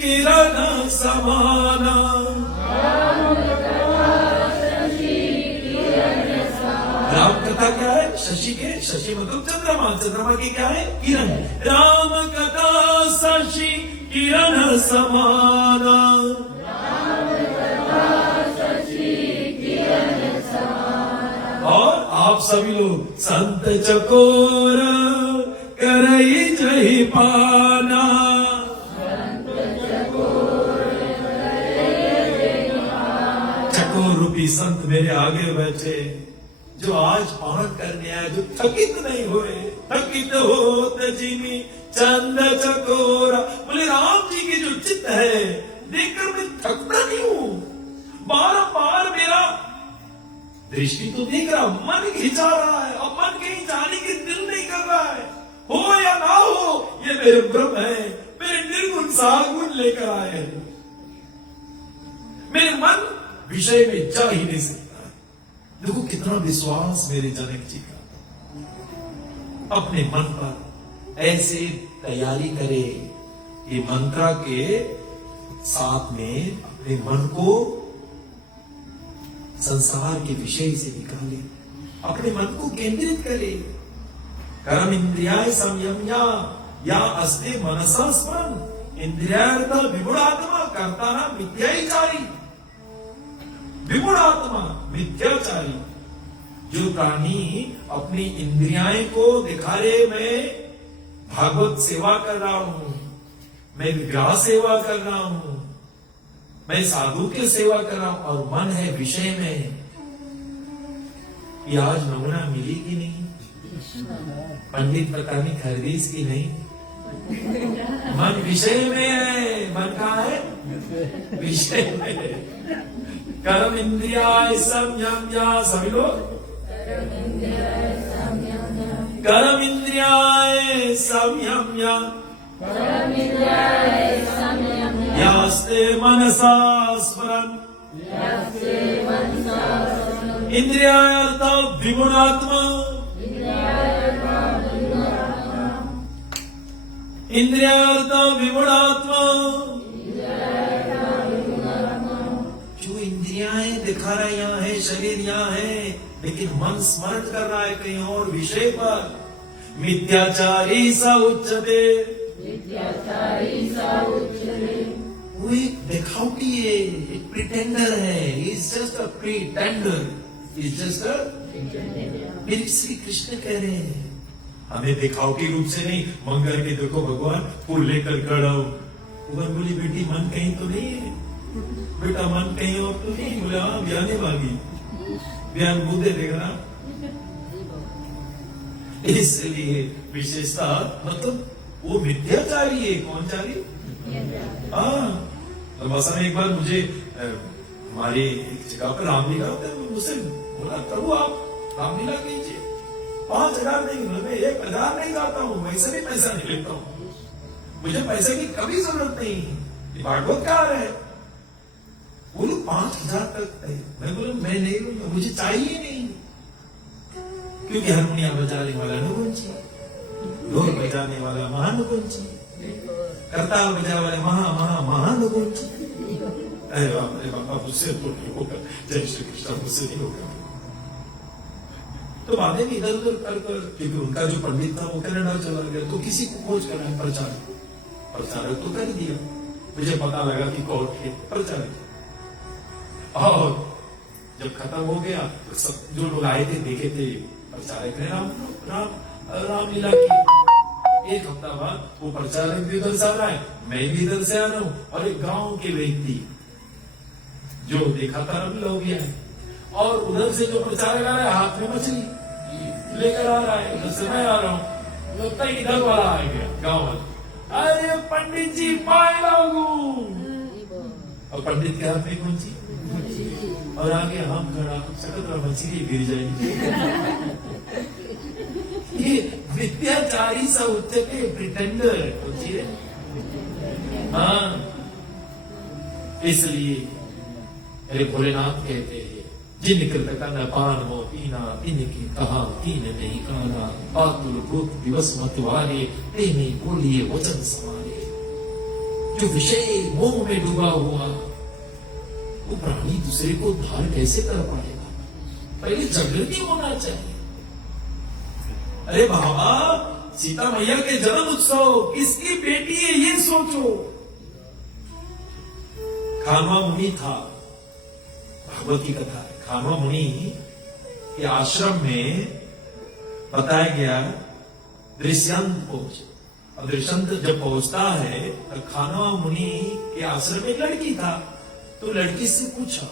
किरण समाना। राम कथा क्या है? शशि के, शशि मतलब चंद्रमा, चंद्रमा की क्या है? किरण। राम कथा शशि किरण समाना, और आप सभी लोग संत चकोर करई जय पाना। चकोर रूपी संत मेरे आगे बैठे, जो आज पान करने आए, जो थकित नहीं हुए। थकित होत जिमी चंद चकोरा, बोले राम जी की जो चित्त है देखकर मैं थकता नहीं हूं, बार मेरा दृष्टि तो देख रहा, मन खिंचा रहा है, और मन कहीं जाने की दिल नहीं कर रहा है। हो या ना हो, ये मेरे ब्रह्म है, मेरे निर्गुण सागुण लेकर आए हैं। मेरे मन विषय में जा ही नहीं सकता। देखो कितना विश्वास मेरे जनक जी का, अपने मन पर ऐसे तैयारी करे कि मंत्रा के साथ में अपने मन को संसार के विषय से निकाले, अपने मन को केंद्रित करे। कर्म इंद्रियाय संयम्या या अस्ते मनसा स्मरण, इंद्रियार्थ विगुणात्मा कर्ता ना मिथ्याचारी। विगुणात्मा मिथ्याचारी, जो प्राणी अपनी इंद्रियाएं को दिखा रहे, मैं भागवत सेवा कर रहा हूं, मैं विग्रह सेवा कर रहा हूं, मैं साधु की सेवा कर रहा हूं, और मन है विषय में। ये आज नमूना मिली कि नहीं? पंडित पता नहीं खरीदीस की नहीं। मन विषय में है, मन कहाँ है? विषय में। कर्म इंद्रियाय संयम्या, सभी लोग कर्म इंद्रियाय संयम्या, यास्ते मनसा स्मरन्, इंद्रियार्थ विगुणात्मा, इंद्रियार्थ विगुणात्मा। जो इंद्रियाएं दिखा रहा यहाँ है है, शरीर यहाँ है, लेकिन मन स्मरण कर रहा है कहीं और विषय पर। मिथ्याचारी सा उच्चते, वो एक दिखावटी है, एक प्रिटेंडर है, is just a pretender, is just a. मेरे श्री कृष्ण कह रहे हैं हमें दिखावटी रूप से नहीं, मंगल के देखो भगवान फूल लेकर खड़ा हो। भगवान बोली बेटी मन कहीं तो नहीं है, बेटा मन कहीं और तो नहीं। बोले हाँ ब्याने वाली, बयान मुंह दे देगा ना। इसलिए विशेषता मतलब वो मिथ्याचारी है। कौन चारी? हाँ, लंबासा में एक बार मुझे हमारी एक जगह पर रामलीला होता है, मुझसे बोला प्रभु आप रामलीला कीजिए, 5,000 नहीं, मैं 1,000 नहीं गाता हूँ, वैसे भी पैसा नहीं लेता हूँ, मुझे पैसे की कभी जरूरत नहीं, भागवत का है। बोलो 5,000 तक है। मैं बोला मैं नहीं लूंगा, मुझे चाहिए नहीं, क्योंकि हारमोनियम बजाने वाला अनुगुंजी, ढोल बजाने वाला महानुगुंजी, करताल बजाने वाले महानुगुंजी। अरे बाबा मुझसे तो नहीं होगा, जय श्री कृष्ण, मुझसे नहीं होगा। तो बाद में इधर उधर कर, क्योंकि उनका जो पंडित था वो कनाडा चला गया, तो किसी को खोज कर प्रचारक तो कर दिया। मुझे पता लगा कि कौन थे प्रचारक। और जब खत्म हो गया तो सब जो लोग आए थे देखे थे प्रचारक ने रामलीला की। एक हफ्ता बाद वो प्रचारक भी उधर से आ रहा है, मैं भी इधर से आ रहा हूँ, और एक गांव के व्यक्ति जो देखा था रामलीला हो गया है, और उधर से जो प्रचारक आ रहा है हाथ में मछली लेकर आ रहा है, उधर से मैं आ रहा हूँ, लगता है इधर वाला आ गया गाँव वाला, अरे पंडित जी पाए लागू, और पंडित के हाथ में कौन सी, और आगे हम खड़ा सकत मछली गिर जाएगी। ये विद्याचारी सा उच्चते प्रिटेंडर होती है। हाँ, इसलिए अरे भोलेनाथ कहते हैं जिन कृतका न पान हो पीना, तिनकी कहा तीन नहीं कहना, आतुर भूत दिवस मतवारे, तेने बोलिए वचन समारे। जो विषय मोह में डूबा हुआ वो प्राणी दूसरे को उद्धार कैसे कर पाएगा? पहले जागृति होना चाहिए। अरे बाबा सीता मैया के जन्म उत्सव किसकी बेटी है ये सोचो। खानवा मुनि था, भागवत की कथा है, खानवा मुनि के आश्रम में बताया गया दृश्यंत पहुंचे। अब दृश्यंत जब पहुंचता है तो खानवा मुनि के आश्रम में एक लड़की था, तो लड़की से पूछा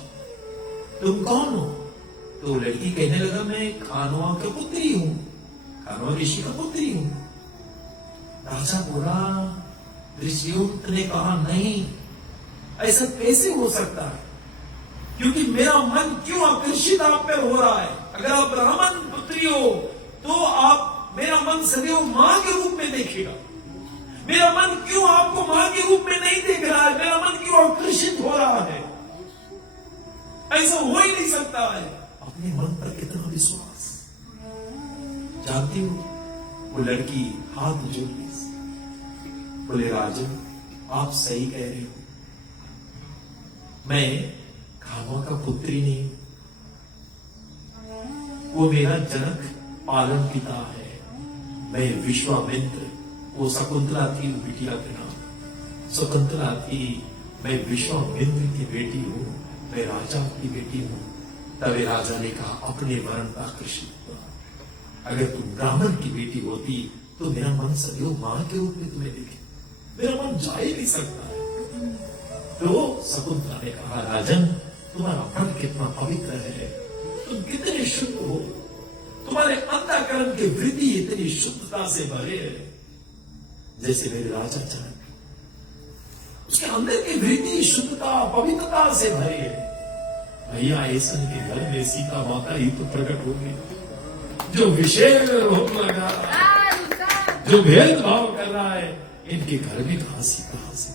तुम कौन हो? तो लड़की कहने लगा मैं खानवा की पुत्री हूं, खानवा ऋषि का पुत्री हूं। राजा बोला, ऋषियों ने कहा नहीं, ऐसा कैसे हो सकता है, क्योंकि मेरा मन क्यों आकर्षित आप पे हो रहा है। अगर आप ब्राह्मण पुत्री हो तो आप मेरा मन सदैव मां के रूप में देखेगा। मेरा मन क्यों आपको मां के रूप में नहीं देख रहा है, मेरा मन क्यों आकर्षित हो रहा है? ऐसा हो ही नहीं सकता है। अपने मन पर कितना विश्वास। जानती हो वो लड़की हाथ जोड़ी बोले राजन आप सही कह रहे हो, मैं खानवा का पुत्री नहीं, वो मेरा जनक पालन पिता है। मैं विश्वामित्र, वो शकुंतला थी बिटिया के नाम शकुंतला थी, मैं विश्वामित्र की बेटी हूं, मैं राजा की बेटी हूं। तभी राजा ने कहा अपने वर्ण पर आकर्षित हुआ। अगर तुम ब्राह्मण की बेटी होती तो मेरा मन सदैव मां के रूप में तुम्हें देखे, मेरा मन जा ही नहीं सकता है। तो शकुंतला ने कहा राजन तुम्हारा मन कितना पवित्र है, तुम कितने शुद्ध हो, तुम्हारे अंतःकरण की वृद्धि इतनी शुद्धता से भरे है, जैसे मेरे राजा जनक उसके अंदर की वृद्धि शुद्धता पवित्रता से भरे है। भैया ऐसा के घर में सीता माता ही तो प्रकट हो गई। जो विषय रोक लगा, जो भेदभाव कर रहा है, इनके घर में कहां सीता से।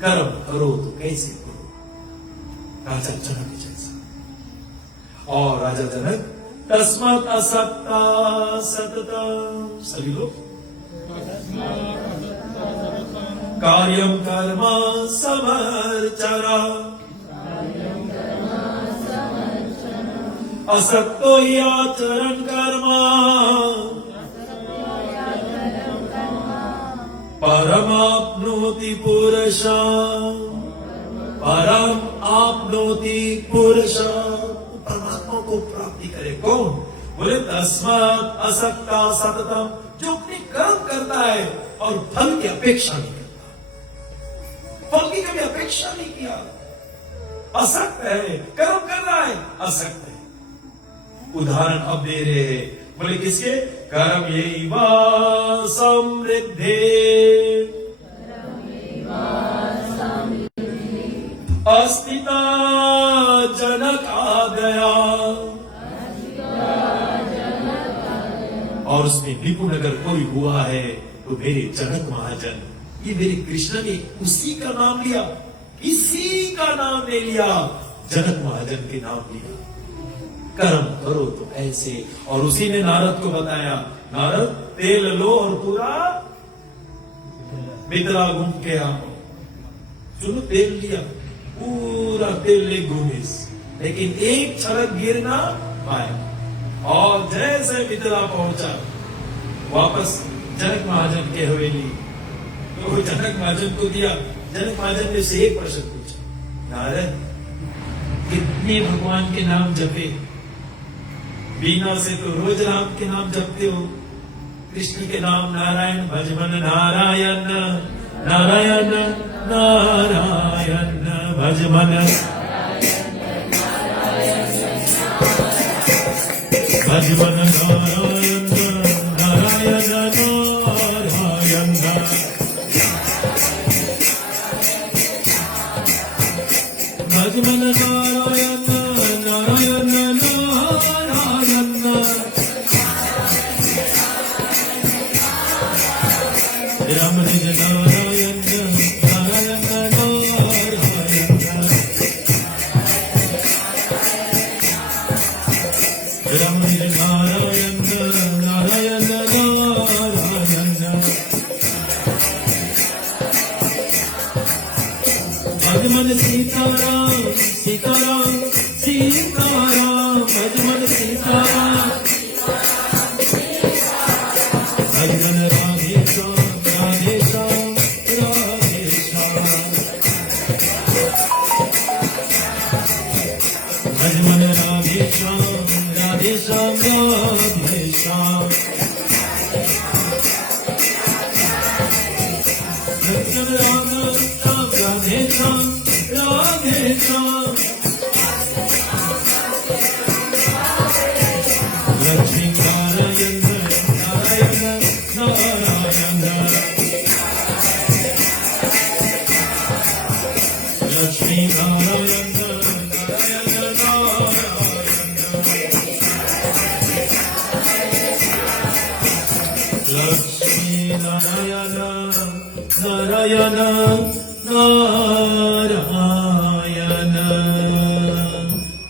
कर्म करो तो कैसे करो, राजा जनक जैसा। और राजा जनक तस्मात् असक्ता सततम, सभी लोग कार्यम कर्म समर्चरा, असक्तो हि आचरण कर्मा परमाप्नोति पुरुषा परम आपनोति पुरुषा। परमात्मा को प्राप्ति करे कौन? बोले तस्मात् असक्ता सततम, जो अपने कर्म करता है और फल की अपेक्षा नहीं करता, फल की कभी अपेक्षा नहीं किया, असक्त है, कर्म कर रहा है, असक्त है। उदाहरण अब दे रहे हैं, बोले किसके? कर्म ये समृद्धे अस्तिता जनक आ गया, और उसमें विपुल अगर कोई हुआ है तो मेरे जनक महाजन, ये मेरे कृष्ण ने उसी का नाम लिया, इसी का नाम ले लिया, जनक महाजन के नाम लिया। कर्म करो तो ऐसे, और उसी ने नारद को बताया, नारद तेल लो और पूरा मिथिला घूम के आओ। सुनो, तेल लिया, पूरा तेल ले घूमे, लेकिन एक छलक गिर ना पाया, और जैसे मिथिला पहुंचा वापस जनक महाजन के हवेली, तो वो जनक महाजन को दिया। जनक महाजन ने से एक प्रश्न पूछा, नारद कितने भगवान के नाम जपे? बीना से तो रोज राम के नाम जपते हो, कृष्ण के नाम नारायण भजमन नारायण नारायण नारायण भजमन भजमन नारायण नारायण नारायण भजमन नारायण नारायण नारायण राम निज नारायण नारायण नारायण राम निज नारायण नारायण नारायण भजमन सीताराम सीताराम सीताराम भजमन सीताराम भजमन राधे श्याम राधे श्याम राधे श्याम भजमन राधे श्याम राधे श्याम राधे श्याम भजमन राधा श्याम राधे श्याम राधे श्याम लक्ष्मी नारायण नारायण नारायण लक्ष्मी नारायण नारायण नारायण लक्ष्मी नारायण नारायण नारायण।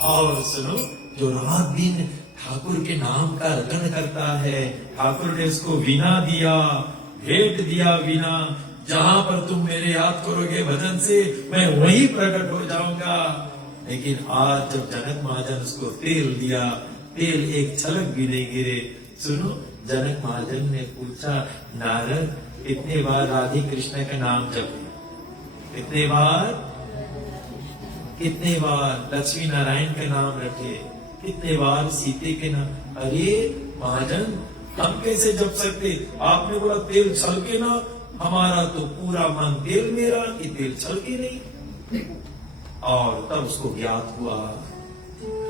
और सुनो, जो रात दिन ठाकुर के नाम का रटन करता है, ठाकुर ने उसको वीणा दिया, भेंट दिया वीणा, जहां पर तुम मेरे याद करोगे भजन से, मैं वहीं प्रकट हो जाऊंगा। लेकिन आज जब जनक महाजन उसको तेल दिया, तेल एक छलक भी नहीं गिरे। सुनो, जनक महाजन ने पूछा, नारद कितने बार राधे कृष्ण का नाम जपे? कितने बार लक्ष्मी नारायण का नाम रखे? कितने बार सीते के नाम? अरे महाजन, हम कैसे जप सकते? आपने बोला तेल छलके ना, हमारा तो पूरा मन तेल मेरा कि तेल छलके नहीं। और तब उसको ज्ञात हुआ,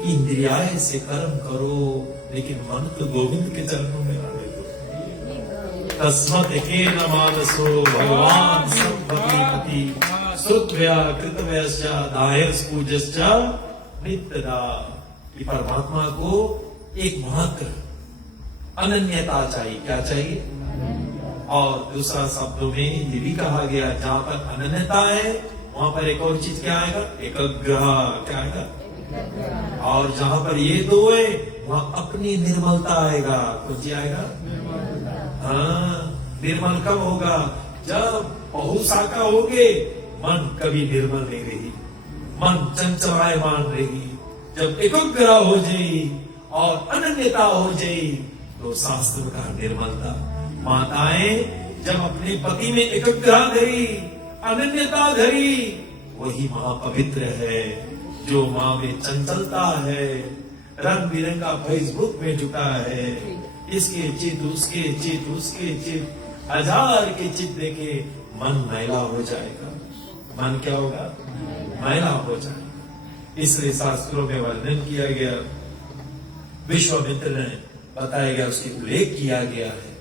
इंद्रियाय से कर्म करो, लेकिन मन तो गोविंद के चरणों में डाले दो। तस्मत् एकेन मानसो भगवान सर्वपति श्रुत्वया कृतवयश्च दायस पूजश्च नित्यदा। परमात्मा को एक मात्र अनन्यता चाहिए। क्या चाहिए? और दूसरा शब्दों में ये भी कहा गया, जहां पर अनन्यता है वहां पर एक और चीज क्या आएगा? एकाग्रह। क्या आएगा? और जहां पर ये दो है वहां अपनी निर्मलता आएगा। कौन सी आएगा? हाँ, निर्मल कब होगा? जब बहुशाखा होगे, मन कभी निर्मल नहीं रही, मन चंचलायमान रही। जब एकाग्र हो जाए और अनन्यता हो जाए तो शास्त्र का निर्मलता। माताएं जब अपने पति में एकाग्रता धरी, अनन्यता धरी, वही महापवित्र है। जो माँ में चंचलता है, रंग बिरंगा फेसबुक में जुटा है, इसके चित उसके चित उसके चित, हजार के चित देखे मन मैला हो जाएगा। मन क्या होगा? मैला हो जाएगा। इसलिए शास्त्रों में वर्णन किया गया, विश्वामित्र ने बताया गया, उसकी उल्लेख किया गया है,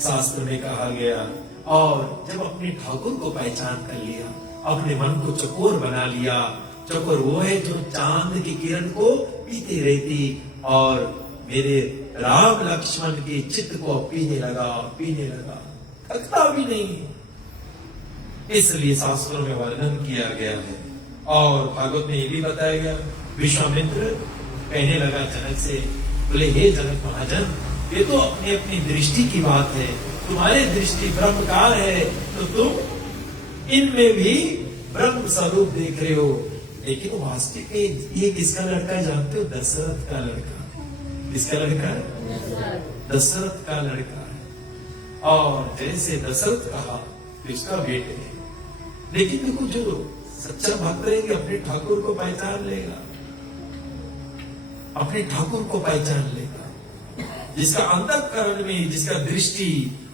शास्त्र में कहा गया। और जब अपने ठाकुर को पहचान कर लिया, अपने मन को चकोर बना लिया, चकोर वो है जो चांद की किरण को पीती रहती और मेरे राम लक्ष्मण के चित्त को पीने लगा, थकता भी नहीं। इसलिए शास्त्रों में वर्णन किया गया है। और भागवत में ये भी बताया गया, विश्वामित्र कहने लगा जनक से, बोले हे जनक महाजन, ये तो अपनी अपनी दृष्टि की बात है, तुम्हारी दृष्टि ब्रह्मकार है तो तुम इनमें भी ब्रह्म स्वरूप देख रहे हो। लेकिन वास्तविक में ये किसका लड़का है जानते हो? दशरथ का लड़का। किसका लड़का है? दशरथ का लड़का है। और जैसे दशरथ कहा उसका बेटे है। लेकिन देखो, जो सच्चा भक्त रहेगा अपने ठाकुर को पहचान लेगा, अपने ठाकुर को पहचान लेगा। जिसका अंतःकरण में, जिसका दृष्टि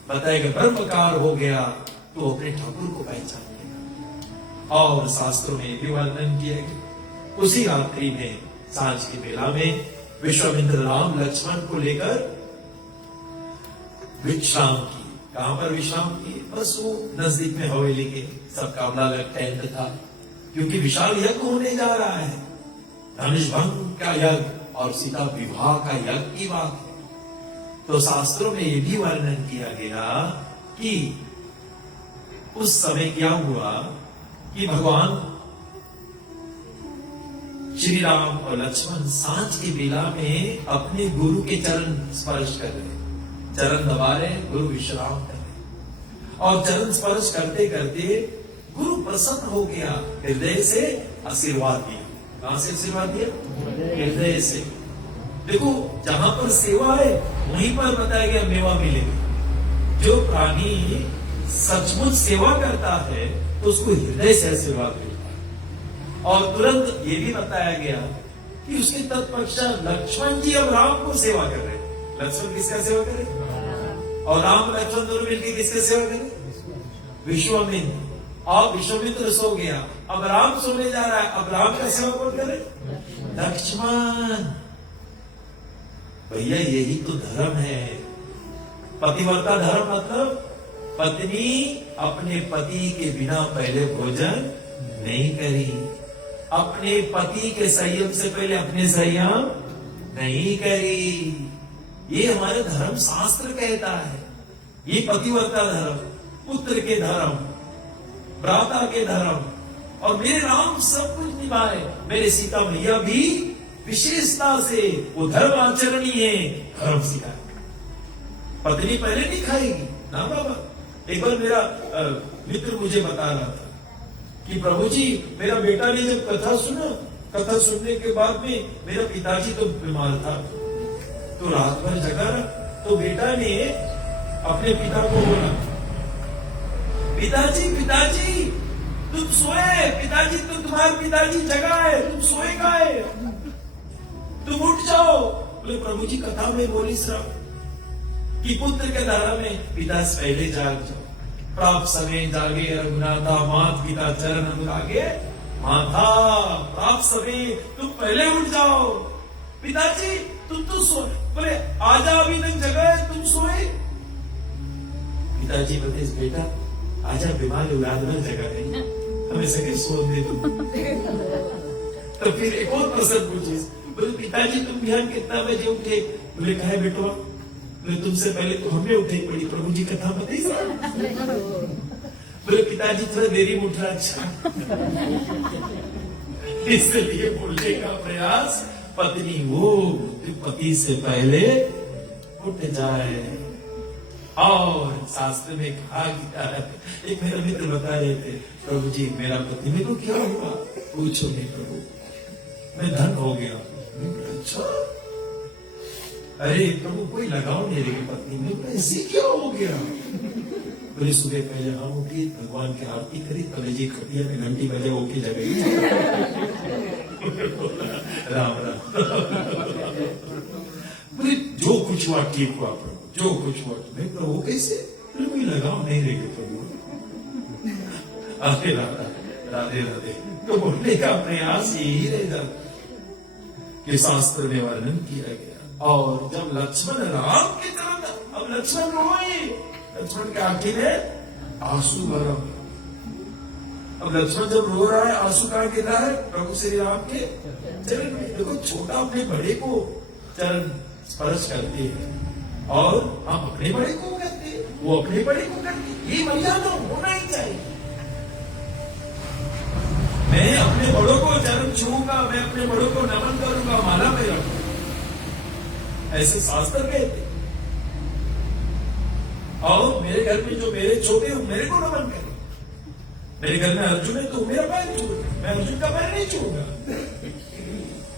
बताएगा ब्रह्मकार हो गया, तो अपने ठाकुर को पहचान लेगा। और शास्त्रों में भी वर्णन किया गया, उसी रात्रि में सांझ की बेला में विश्वामित्र राम लक्ष्मण को लेकर विश्राम की। कहां पर विश्राम की? बस वो नजदीक में हवेली के सबका अलग टेंट था, क्योंकि विशाल यज्ञ होने जा रहा है, धनुष भंग का यज्ञ और सीता विवाह का यज्ञ की बात है। तो शास्त्रों में यह भी वर्णन किया गया कि उस समय क्या हुआ कि भगवान श्री राम और लक्ष्मण सांझ की बेला में अपने गुरु के चरण स्पर्श कर रहे, चरण दबा रहे, गुरु विश्राम कर रहे। और चरण स्पर्श करते करते गुरु प्रसन्न हो गया, हृदय से आशीर्वाद दिया। कहां से आशीर्वाद दिया? हृदय से। देखो, जहां पर सेवा है वहीं पर बताया गया मेवा मिलेगा। जो प्राणी सचमुच सेवा करता है तो उसको हृदय से आशीर्वाद मिलता है। और तुरंत ये भी बताया गया कि उसके तत्पश्चात लक्ष्मण जी अब राम को सेवा कर रहे। लक्ष्मण किसका सेवा करे? और राम लक्ष्मण दोनों मिलकर किसका सेवा करे? विश्वामित्र। और विश्वामित्र सो गया, अब राम सोने जा रहा है, अब राम का सेवा कौन करे? लक्ष्मण। भैया यही तो धर्म है। पतिव्रता धर्म मतलब पत्नी अपने पति के बिना पहले भोजन नहीं करी, अपने पति के संयम से पहले अपने संयम नहीं करी। ये हमारे धर्म शास्त्र कहता है। ये पतिव्रता धर्म, पुत्र के धर्म, भ्राता के धर्म। और मेरे राम सब कुछ निभाए, मेरे सीता मैया भी विशेषता से वो धर्म आचरणी है, धर्म सिखाए। पत्नी पहले नहीं खाएगी ना बाबा। एक बार मेरा मित्र मुझे बता रहा था कि प्रभु जी, मेरा बेटा ने जब कथा सुना, कथा सुनने के बाद में मेरा पिताजी तो बीमार था, तो रात भर जगा रहा। तो बेटा ने अपने पिता को बोला, पिताजी पिताजी तुम सोए, पिताजी तुम्हारे पिताजी जगा है, तुम सोए का है, तुम उठ जाओ। बोले प्रभु जी, कथा में बोली सर कि पुत्र के धर्म में पिता से पहले जाग जाओ। प्राप्त समय जागे रघुनाथा, मात पिता चरण अनुरागे माथा। प्राप्त समय तुम पहले उठ जाओ। पिताजी तुम तो सो, बोले आजा, अभी तक जगा है, तुम सोए। पिताजी बोलते बेटा आजा, बीमार रात भर जगा है, हमें सके सो दे तुम। तो फिर एक और प्रश्न पूछे, बोले पिताजी तुम बिहान कितना बजे उठे? बोले कहा बेटवा, तुमसे पहले तो हमें उठे पड़ी, प्रभु जी कथा बताइए। बोले पिताजी थोड़ा देरी में उठ रहा। अच्छा, इसलिए बोलने का प्रयास पत्नी वो पति से पहले उठ जाए। और शास्त्र में कहा गया, एक मेरा मित्र बता रहे थे, प्रभु जी मेरा पति, मेरे को क्या हुआ? पूछो नहीं प्रभु, मैं धन हो गया। अच्छा, अरे प्रभु कोई लगाव नहीं रही पत्नी में, ऐसे क्या हो गया? बोले सुबह पहले हम उठी, भगवान की आरती करी, कलेजी खटिया में घंटी बजे ओके जगह राम राम। बोले जो कुछ हुआ ठीक हुआ प्रभु, जो कुछ हुआ। मैं प्रभु कैसे? कोई लगाव नहीं रहेगा प्रभु। राधे राधे राधे राधे। तो बोलने का प्रयास यही रहेगा कि शास्त्र में वर्णन किया गया। और जब लक्ष्मण राम की तरफ, अब लक्ष्मण रोए, लक्ष्मण के आंखें में आंसू भरा। अब लक्ष्मण जब रो रहा है, आंसू कहां गिर रहा है? प्रभु श्री राम के चरण में। देखो, छोटा अपने बड़े को चरण स्पर्श करते हैं और हम अपने बड़े को करते हैं, वो अपने बड़े को करते। ये मर्यादा होना ही चाहिए। मैं अपने बड़ों को चरण छूऊंगा, मैं अपने बड़ों को नमन करूंगा, माला में रखूंगा, ऐसे शास्त्र कहते। और मेरे घर में जो मेरे छोटे हो, मेरे को नमन करें। मेरे घर में अर्जुन है तो मेरा पैर छूगा, मैं अर्जुन का पैर नहीं छूंगा।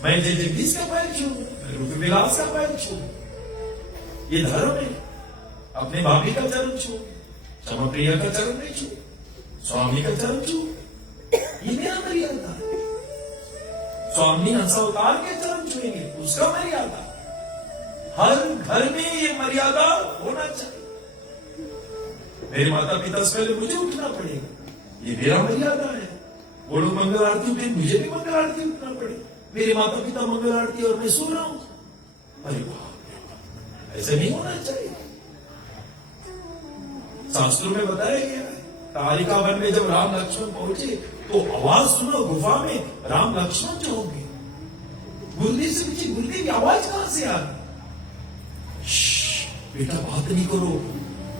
मैं जय जगदीश का पैर छूंगा, मैं रुद्र विलास का पैर छूंगा। ये धर्म है। अपने भाभी का चरण छू, क्षमा प्रिया का चरण नहीं छू, स्वामी का चरण छू, ये मेरा मर्यादा है। स्वामी हंसावतार के चरण छुएंगे, उसका मर्यादा। हर घर में ये मर्यादा होना चाहिए। मेरे माता पिता से पहले मुझे उठना पड़ेगा, ये मेरा मर्यादा है। वो लोग मंगल आरती उठे, मुझे भी मंगल आरती उठना पड़े। मेरे माता पिता मंगल आरती और मैं सो रहा हूं। अरे बाप, ऐसा नहीं होना चाहिए। शास्त्रों में बताया गया है, तारिका वन में जब राम लक्ष्मण पहुंचे तो आवाज सुनो गुफा में, राम लक्ष्मण जो होंगे। गुरुदेव से पूछे, गुरुदेव की आवाज कहां से आ रही? बेटा बात नहीं करो,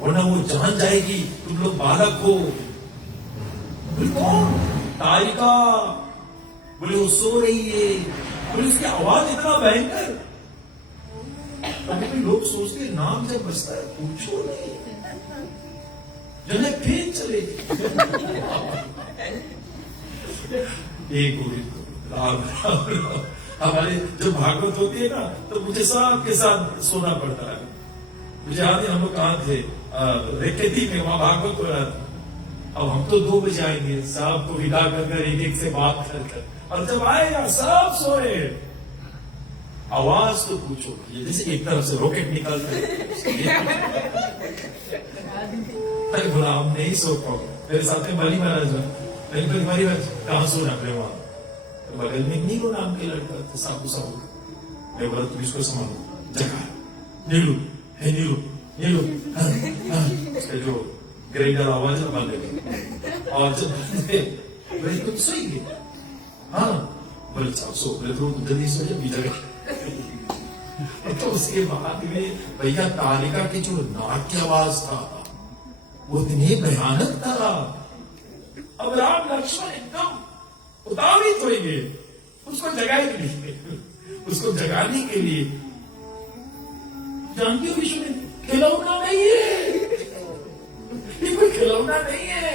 वरना वो जान जाएगी तुम लोग बालक हो। कौन? तारिका। बोले वो सो रही है। बोले उसकी आवाज इतना भयंकर। कभी लोग सोचते नाम जब बजता है पूछो नहीं, जने फिर चले। एक राम राम राम। हमारे जो भागवत होती है ना, तो मुझे सबके साथ सोना पड़ता है। मुझे याद है हम लोग कहाँ थे, रेकेती में, वहां भागवत हो रहा था। अब हम तो 2 बजे आएंगे, साहब को विदा कर एक एक से बात कर, और जब आएगा सब सोए। आवाज तो पूछो, ये जैसे एक तरफ से रॉकेट निकलता है। अरे बोला हम नहीं सो पाओ। मेरे साथ में बली महाराज कहाँ सोना अपने वहां बगल में नीलू नाम के लड़का था, साबू साबू। मैं बोला तुम इसको संभालो, जगा नीलू है, नीलू नीलू। जो ग्रेटर आवाज है बंद गई। और जब बोले तुम सोई गए? हाँ। बोले साहब सो, बोले तो जल्दी सो जाए, जगह। तो उसके बाद में भैया तारिका की जो नाट्य आवाज था वो इतनी भयानक था। अब राम लक्ष्मण एकदम उतावलित हो गए उसको जगाने के लिए, उसको जगाने के लिए। जानती हो विश्व में खिलौना नहीं है, ये कोई खिलौना नहीं है,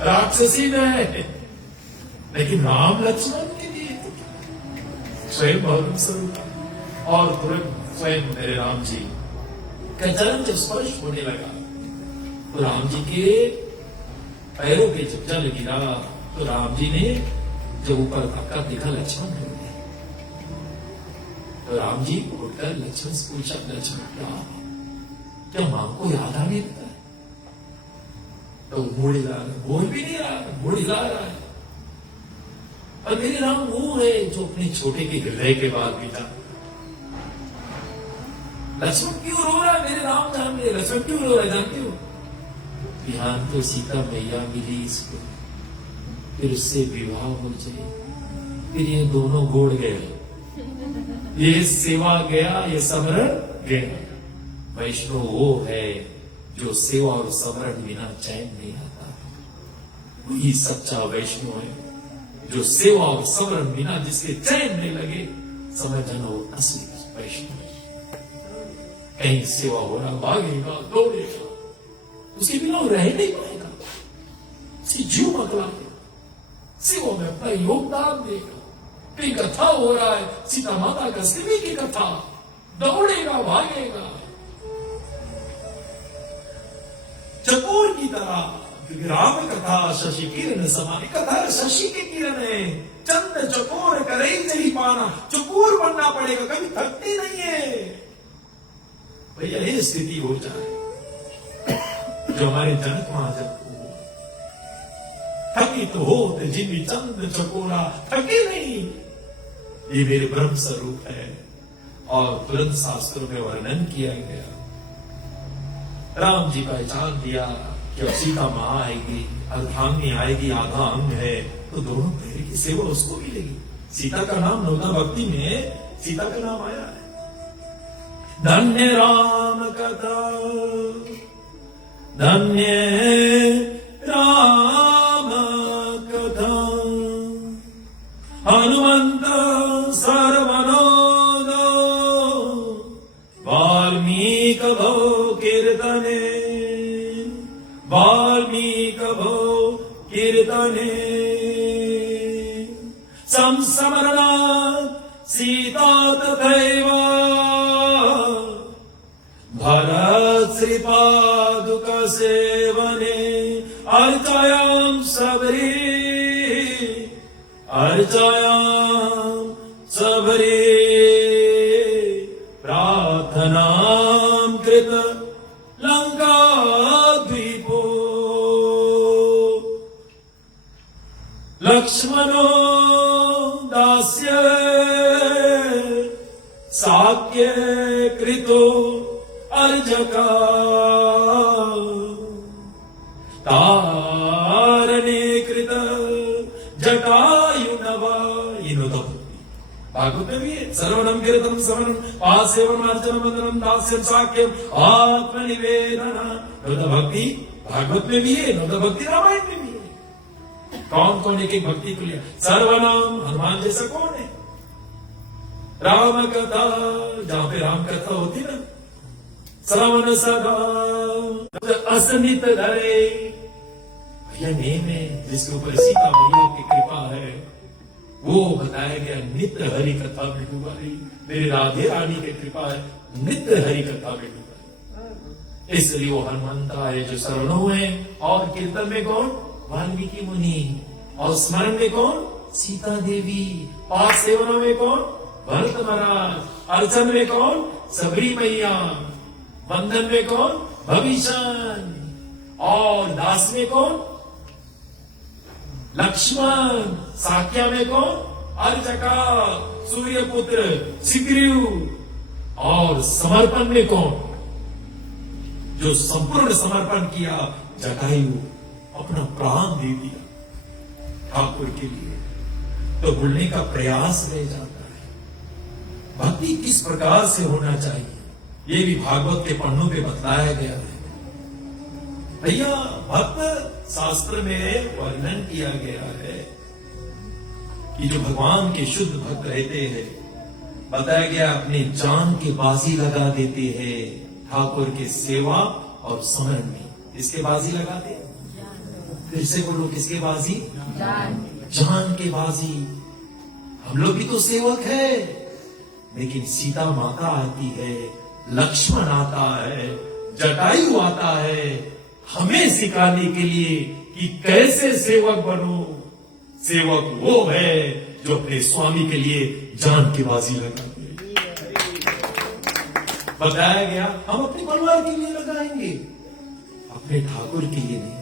राक्षसी है। लेकिन राम लक्ष्मण के लिए स्वयं भगवान स्वरूप। और तुरंत स्वयं मेरे राम जी का चरण जब स्पर्श होने लगा तो राम जी के पैरों पे जब जल गिरा तो राम जी ने जब ऊपर ताका देखा लक्ष्मण हो गए। तो राम जी उठकर लक्ष्मण से पूछा, लक्ष्मण क्या मां को याद आ नहीं रहता है? तो मुड़ हिला रहा, बोल भी नहीं रहा, मुड़ हिला रहा है। और मेरे राम वो है जो अपने छोटे के हृदय के बाद बीता। लक्ष्मण क्यों रो रहा है? मेरे राम जान रहे, लक्ष्मण क्यों रो रहा है जानते हो? बिहान तो सीता मैया मिली इसको, फिर उससे विवाह हो जाए, फिर ये दोनों गोड़ गए, ये सेवा गया, ये समरण गया। वैष्णव वो है जो सेवा और समरण बिना चैन नहीं आता। वही सच्चा वैष्णव है जो सेवा और समरण बिना जिसके चैन नहीं लगे, समझ जाना वो असली वैष्णव है। कहीं सेवा हो रहा, भागेगा, दौड़ेगा, उसके बिना वो रह नहीं पाएगा। उसकी जीव मकला सेवा में अपना योगदान देगा। कहीं कथा हो रहा है, सीता माता का सेवी की कथा, दौड़ेगा भागेगा चकोर की तरह, क्योंकि राम कथा शशि किरण समानी कथा है, शशि की किरण है, चंद चकोर करे नहीं पाना, चकोर बनना पड़ेगा, कभी थकती नहीं है। भैया ये स्थिति हो जाए जो हमारे जनक महाजन को, थकी तो हो जिनकी चंद चकोरा, थके नहीं, ये मेरे ब्रह्म स्वरूप है। और तुरंत शास्त्रों में वर्णन किया गया, राम जी पहचान दिया कि अब सीता मां आएगी, अर्धांगिनी आएगी, आधा अंग है, तो दोनों पैर की सेवा उसको मिलेगी। सीता का नाम नवदा भक्ति में सीता का नाम आया है। धन्य राम कथा, धन्य राम कथा, हनुमंत सर्वनोद वाल्मीकि भो कीर्तने, वाल्मीकि भो कीर्तने, संस्मरणात् सीता तथैव भरत श्रीपादुक सेवने, अर्चयां सबरी, अर्चयां सबरी, प्रार्थनां कृत लंका द्वीपो, लक्ष्मणो दास्य साक्य कृतो अर्जका, तारणे कृत जटायुनवा। भागवत में भी है, सर्वनम कीर्तनम श्रवणम पासेवम अर्चनम वंदनम दास्यम साक्यम आत्मनिवेदना। नवदा भक्ति भागवत में भी है, नवदा भक्ति रामायण में भी है। कौन कौन एक एक भक्ति को लिया, सर्वनाम हनुमान जैसा कौन है। राम कथा, जहां पे राम कथा होती ना, श्रवण सदा असनित धरे, भैया नेम है जिसके ऊपर सीता मैया की कृपा है, वो बताया गया नित्य हरि कथा में डूबा रही। मेरे राधे रानी की कृपा है, नित्य हरि कथा में डूबा रही। इसलिए वो हनुमंता है जो श्रवणों है, और कीर्तन में कौन, वाल्मीकि मुनि, और स्मरण में कौन, सीता देवी, पाठ सेवनों में कौन, भरत महाराज, अर्चन में कौन, सबरी मैया, वंदन में कौन, भविष्य, और दास में कौन, लक्ष्मण, साक्या में कौन, अर्चका, सूर्यपुत्र, सिग्रीव, और समर्पण में कौन, जो संपूर्ण समर्पण किया, जटायु, अपना प्राण दे दिया ठाकुर के लिए, तो भूलने का प्रयास रह जाता है। भक्ति किस प्रकार से होना चाहिए, ये भी भागवत के पन्नों पे बतलाया गया है। भैया भक्त शास्त्र में वर्णन किया गया है कि जो भगवान के शुद्ध भक्त रहते हैं, बताया गया अपने जान की बाजी लगा देते हैं ठाकुर के सेवा और समरण में। इसके बाजी लगाते हैं, फिर से बोलो, किसके बाजी, जान के बाजी। हम लोग भी तो सेवक है, लेकिन सीता माता आती है, लक्ष्मण आता है, जटायु आता है, हमें सिखाने के लिए कि कैसे सेवक बनो। सेवक वो है जो अपने स्वामी के लिए जान की बाजी लगाते हैं। बताया गया हम अपने परिवार के लिए लगाएंगे, अपने ठाकुर के लिए नहीं।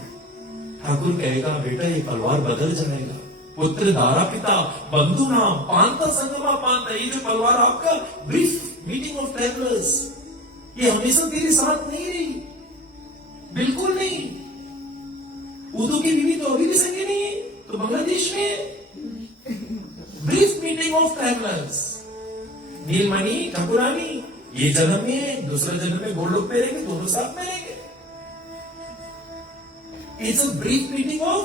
ठाकुर कहेगा बेटा ये तलवार बदल जाएगा, पुत्र दारा पिता बंधु नाम पांता संगमा पांता। ये जो तलवार आपका ब्रीफ मीटिंग ऑफ ट्रैवलर्स, ये हमेशा तेरे साथ नहीं रही, बिल्कुल नहीं। उदू की बीवी तो अभी भी संगे नहीं है, तो बांग्लादेश में ब्रीफ मीटिंग ऑफ ट्रैवलर्स। नीलमणि ठाकुरानी ये जन्म में, दूसरे जन्म में गोलोक में रहेंगे, दोनों साथ में रहेंगे। It's a brief meeting of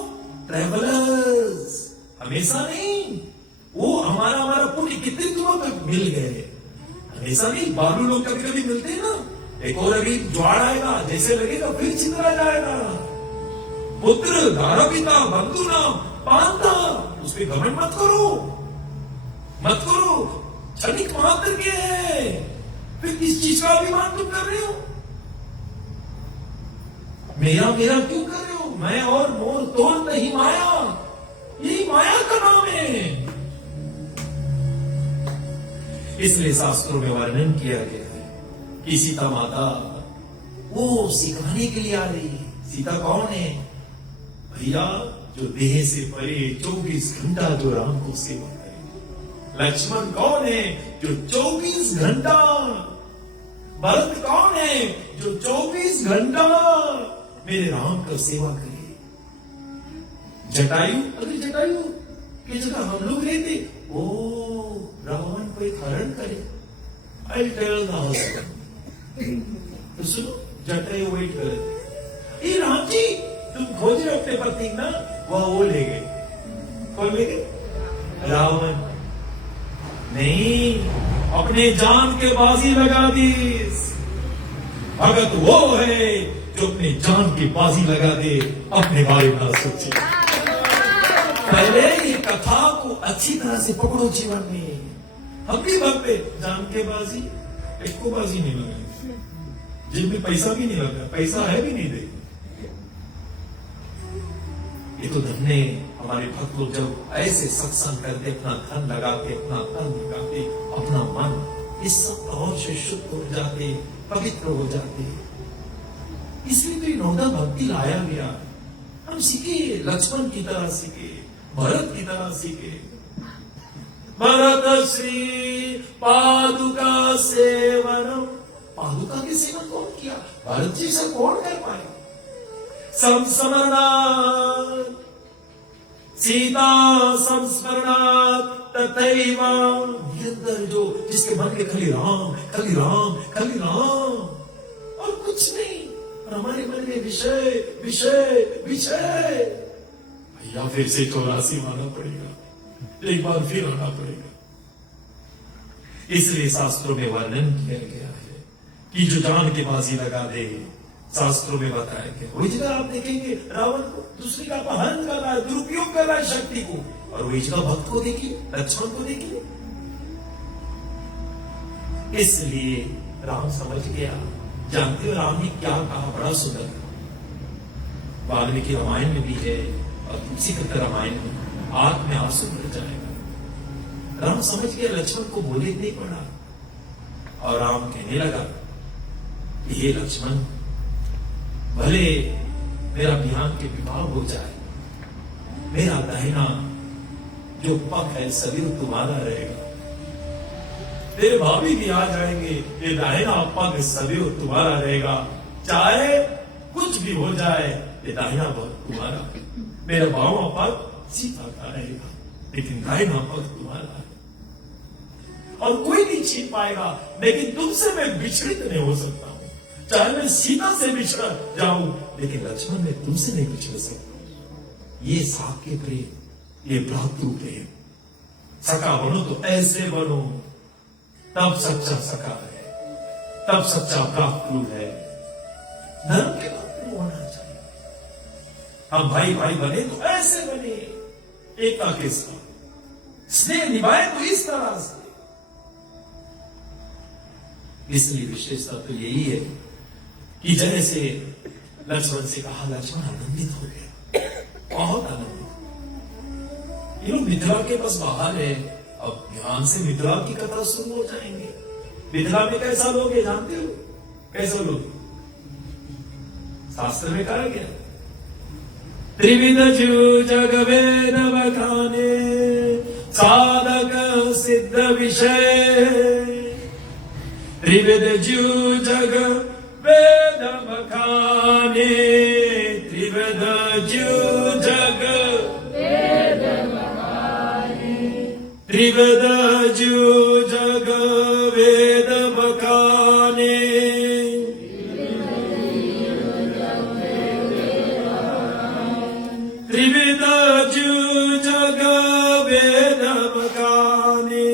travellers, हमेशा नहीं। वो हमारा पुण्य कितने दिनों तक मिल गए, हमेशा नहीं। बालू लोग कभी कभी मिलते हैं ना, एक और अभी ज्वार आएगा, जैसे लगेगा फिर चिंता जाएगा। पुत्र दारा पिता बंधु नाम पांता, उस पर घमंड मत करो। मत करो, क्षणिक मात्र के है, फिर किस चीज का अभिमान तुम कर रहे हो? मेरा मेरा क्यों कर रहे हो? मैं और मोर तोड़ नहीं माया, यही माया का नाम है। इसलिए शास्त्रों में वर्णन किया गया है कि सीता माता वो सिखाने के लिए आ रही है। सीता कौन है भैया? जो देह से परे 24 घंटा जो राम को सेवा करे। लक्ष्मण कौन है? जो 24 घंटा। भरत कौन है? जो 24 घंटा मेरे राम का सेवा करे। जटायु, अगर जटायु की जगह हम लोग रहते, ओ रावण को एक हरण करे, आई टेल तो सुनो, जटायु वेट करे, ये राम जी तुम खोज रहे अपने पति ना, वह वो ले गए। कौन ले गए? रावण। नहीं, अपने जान के बाजी लगा दी। भगत वो है जो अपने जान की बाजी लगा दे, अपने बारे में सोचे। पहले ये कथा को अच्छी तरह से पकड़ो जीवन में। हम भी भक्त जान के बाजी, एक को बाजी नहीं लगा, जेब में पैसा भी नहीं लगा, पैसा है भी नहीं दे। ये तो धन्य हमारे भक्त लोग जब ऐसे सत्संग करते, अपना धन लगाते, अपना तन लगाते, अपना मन इस सब और से शुद्ध हो जाते, पवित्र हो जाते। इसलिए तो नौदा भक्ति लाया गया। हम सीखे, लक्ष्मण की तरह सीखे, भरत की तरह सीखे। भरत श्री पादुका सेवनम, पादुका के सेवन कौन किया? भरत जी से कौन कर पाया? संस्मरणात् सीता संस्मरणात् तथैव, निरंतर जो जिसके मन में खाली राम खाली राम खाली राम और कुछ नहीं, और हमारे मन में विषय विषय विषय। भैया फिर से 84 आना पड़ेगा, एक बार फिर आना पड़ेगा। इसलिए शास्त्रों में वर्णन किया गया है कि जो जान के बाजी लगा दे, शास्त्रों में बताया गया। वही जगह आप देखेंगे रावण को दूसरे का अपहरण कर रहा है, दुरुपयोग कर रहा है शक्ति को, और वही जगह भक्त को देखिए, लक्ष्मण को देखिए। इसलिए राम समझ गया। जानते हो राम ने क्या कहा? बड़ा सुंदर, वाल्मीकि रामायण में भी है और तुलसी दत्त रामायण में, आंख में आंसू भर जाएगा। राम समझ गया, लक्ष्मण को बोले नहीं पड़ा, और राम कहने लगा, ये लक्ष्मण भले मेरा बिहान के विवाह हो जाए, मेरा दाहिना जो पग है सदैव तुम्हारा रहेगा। तेरे भाभी भी आ जाएंगे, ये दाहिना पग सदैव तुम्हारा रहेगा। चाहे कुछ भी हो जाए, ये दाहिना पग तुम्हारा, मेरा बावां पग सीता का रहेगा, लेकिन दाहिना पग तुम्हारा है। और कोई नहीं छीन पाएगा, लेकिन तुमसे मैं विचलित नहीं हो सकता हूं। चाहे मैं सीता से बिछड़ जाऊं, लेकिन लक्ष्मण मैं तुमसे नहीं बिछड़ सकता। ये साके प्रेम, ये भ्रातृ प्रेम। सखा बनो तो ऐसे बनो, तब सच्चा सखा है, तब सच्चा भ्रातृ है। धर्म के भ्रातृ होना चाहिए। हम भाई भाई बने तो ऐसे बने, एकता के साथ स्नेह निभाए तो इस तरह से। इसलिए विशेषता तो यही है कि जैसे लक्ष्मण से कहा, लक्ष्मण आनंदित हो गया, बहुत आनंदित। ये लोग मिथिला के बस बाहर है, अब ध्यान से मिथिला की कथा शुरू हो जाएंगे। मिथिला में कैसा लोग है जानते हो? कैसा लोग? शास्त्र में कहा गया, त्रिविध जू जग वेद बखाने, साधक सिद्ध विषय। त्रिविध जू जग वेद बखाने, त्रिविध जू जग वेद बखाने, त्रिविध जू जग वेद बखाने। त्रिविध जू जग वेद बखाने,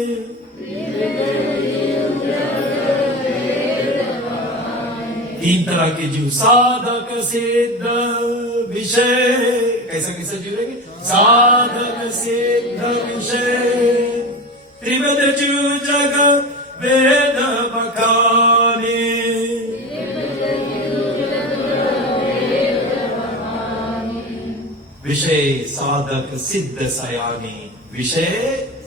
तीन तरह के जीव, साधक सिद्ध विषय। कैसा कैसा जीव रहेंगे? साधक सिद्ध विषय। त्रिविध जजु जग वेद बखाने। विषय साधक सिद्ध सयाने, विषय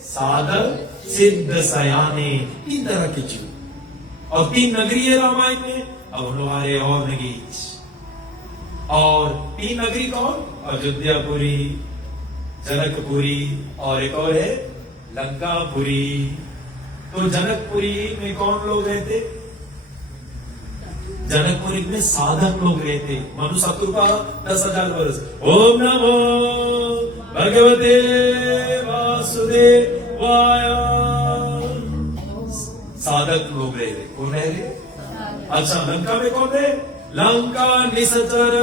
साधक सिद्ध सयाने, 3 तरह के जीव और 3 नगरी है रामायण में। अब हम लोग आ रहे और नगीच, और 3 नगरी कौन? अयोध्यापुरी, जनकपुरी और एक और है लंकापुरी। तो जनकपुरी में कौन लोग रहते? जनकपुरी में साधक लोग रहते। मनु शत्रुपा 10,000 वर्ष। ओम नमो भगवते वासुदेवाय। साधक लोग रहते। कौन रह रहे? अच्छा, लंका में कौन है? लंका निशाचर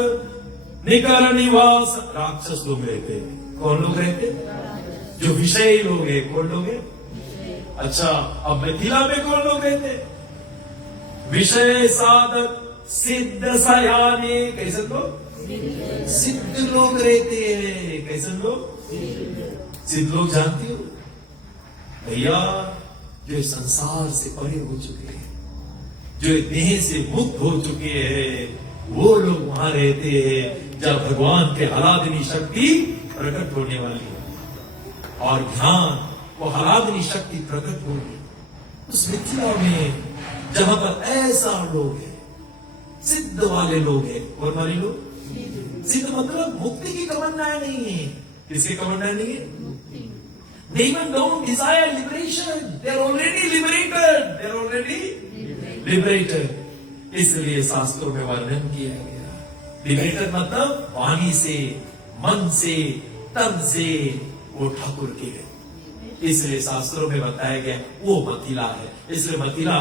निकर निवास, राक्षस लोग रहते। कौन लोग रहते? जो विषयी लोग हैं। कौन लोग हैं? अच्छा, अब मिथिला में कौन लोग रहते? विषय साधक सिद्ध सयाने। कैसे लोग? सिद्ध लोग रहते हैं। कैसे लोग? सिद्ध लोग जानती हो भैया, जो संसार से परे हो चुके हैं, जो देह से मुक्त हो चुके हैं, वो लोग वहां रहते हैं जब भगवान के आराधनी शक्ति प्रकट होने वाली है। और ध्यान वो आराधनी शक्ति प्रकट होगी उस मिथिला में, जहां पर ऐसा लोग है, सिद्ध वाले लोग हैं। और वाले लोग सिद्ध मतलब मुक्ति की तमन्नाएं नहीं है। किसकी तमन्नाएं नहीं है? They even don't desire liberation. They are already liberated. They are already liberated. इसलिए शास्त्रों में वर्णन किया गया। लिबरेटेड मतलब वाणी से, मन से, तन से वो ठाकुर के है। इसलिए शास्त्रों में बताया गया वो मिथिला है। इसलिए मिथिला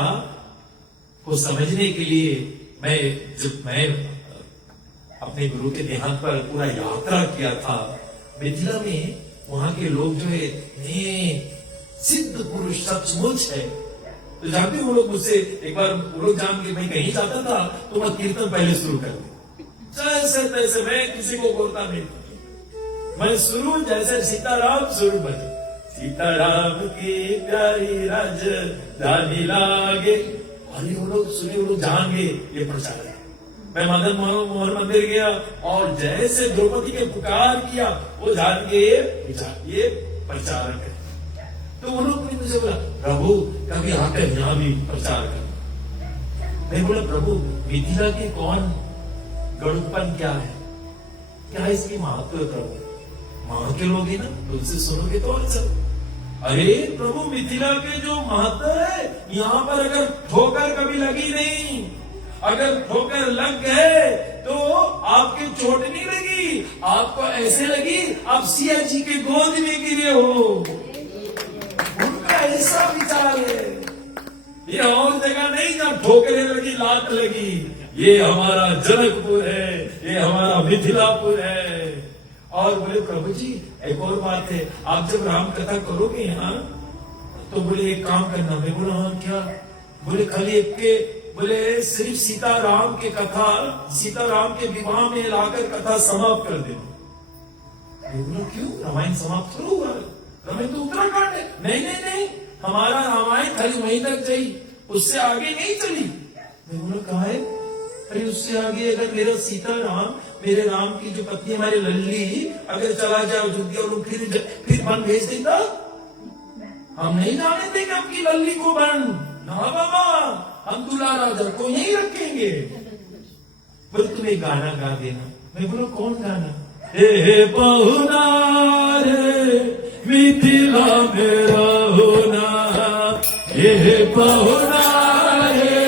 को समझने के लिए जब मैं अपने गुरु के देहांत पर पूरा यात्रा किया था, मिथिला में वहां के लोग जो है सिद्ध पुरुष सचमुच है। तो जानते हो वो लोग मुझसे एक बार वो लोग जान के मैं कहीं जाता था तो मैं कीर्तन पहले शुरू कर दी, जैसे तैसे। मैं किसी को बोलता नहीं, मैं शुरू जैसे सीताराम शुरू बजे, सीताराम की प्यारी राज रानी लागे। अरे वो लोग सुने, वो लोग जान गए ये प्रचार है। मैं मदन मोहन मंदिर गया और जैसे द्रौपदी के पुकार किया वो जान गए ये प्रचारक है। तो वो लोग ने मुझे बोला, प्रभु कभी आकर यहाँ भी प्रचार कर। मैं बोला, प्रभु मिथिला के कौन गढ़पन क्या है, क्या इसकी महत्व है? प्रभु वहां के लोग ही ना, तो उनसे सुनोगे तो और चलो। अरे प्रभु मिथिला के जो महत्व है, यहाँ पर अगर ठोकर कभी लगी नहीं, अगर ठोकर लग गए तो आपके चोट नहीं लगी, आपको ऐसे लगी आप सिया जी के गोद में गिरे हो। उनका ऐसा विचार है। ये और जगह नहीं जहाँ ठोकरें लगी, लात लगी। ये हमारा जनकपुर है, ये हमारा मिथिलापुर है। और बोले, प्रभु जी एक और बात है, आप जब राम कथा करोगे यहाँ तो बोले एक काम करना। मैं बोला हाँ क्या? बोले खाली बोले सिर्फ सीताराम के कथा, सीताराम के विवाह में लाकर कथा समाप्त कर देना। बोला क्यों? रामायण समाप्त थोड़ा हुआ, रामायण तो उत्तराखंड है। नहीं, हमारा रामायण खाली वहीं तक चली, उससे आगे नहीं चली। मैं बोला कहा है? अरे उससे आगे अगर मेरा सीताराम, मेरे राम की जो पत्नी हमारी लल्ली अगर चला जाए अयोध्या और फिर वन भेज देता, हम नहीं जाने देंगे आपकी लल्ली को वन। ना बाबा, हम दूल्हा राजा को यही रखेंगे। बोले तुम एक गाना गा देना। मैं बोला कौन गाना? हे पहुना रे मिथिला मेरा होना, हे पहुना रे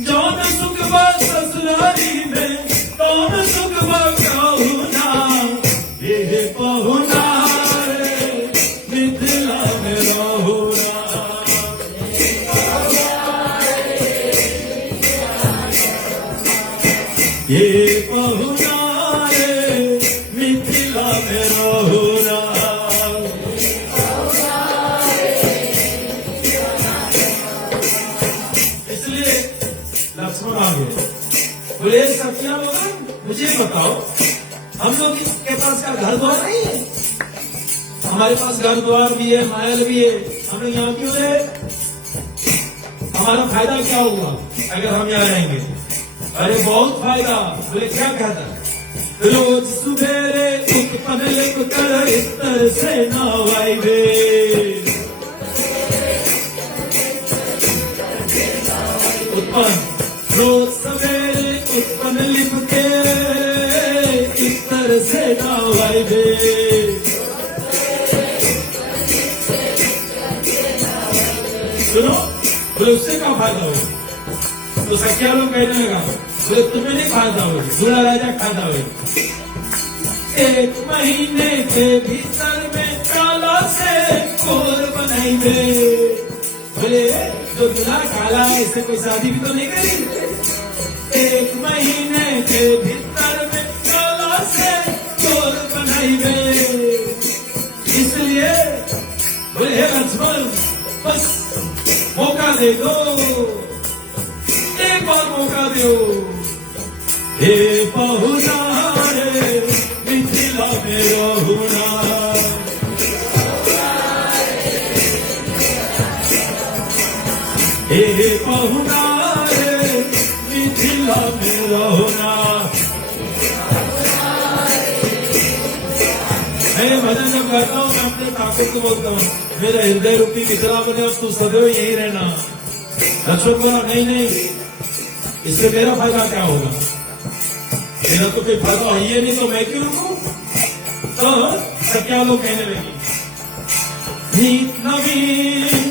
जौन सुख बा ससुरारी में, कौन सुख बा कहूना, हे पहुना रे मिथिला मेरा होना। ये पहुना रे मिथिला मेरा होना। इसलिए लक्ष्मण आ गए, बोले सखिया लोग मुझे बताओ, हम लोग के पास का घर द्वार नहीं है, हमारे पास घर द्वार भी है, महल भी है, हम लोग यहाँ क्यों रहे? हमारा फायदा क्या हुआ अगर हम यहाँ रहेंगे? अरे बहुत फायदा। बोले क्या कहता? रोज सुबेरे उत्पन्न लिख कर इतर से नवाई वे, उत्पन्न रोज सवेरे उत्पन्न लिख के इतर से नवाई वे। सुनो, बोले उससे क्या फायदा हो? तो सख्या लोग कहने लगा, बोले तुम्हें नहीं फायदा हो, दूल्हा राजा खाता हो। 1 महीने के भीतर में काला से कोर बनाई दे। बोले जो दूल्हा काला है इससे कोई शादी भी तो नहीं करी। 1 महीने के भीतर में काला से कोर बनाई दे। इसलिए बोले हे लक्ष्मण, बस मौका दे दो, एक बार मौका दो। हे पहुना रे मिथिला में रहुना, हे पहुना रे मिथिला में रहुना। मैं भजन जब करता हूँ मैं अपने ठाकुर को बोलता हूँ, मेरा हृदय रूपी मिथिला बने और तू सदैव यही रहना। लक्ष्मण बोला नहीं नहीं, इससे मेरा फायदा क्या होगा? मेरा तो कोई फायदा है ही नहीं, तो मैं क्यों रुकूं? तो सख्या लोग कहने लगी, नीत नवीन,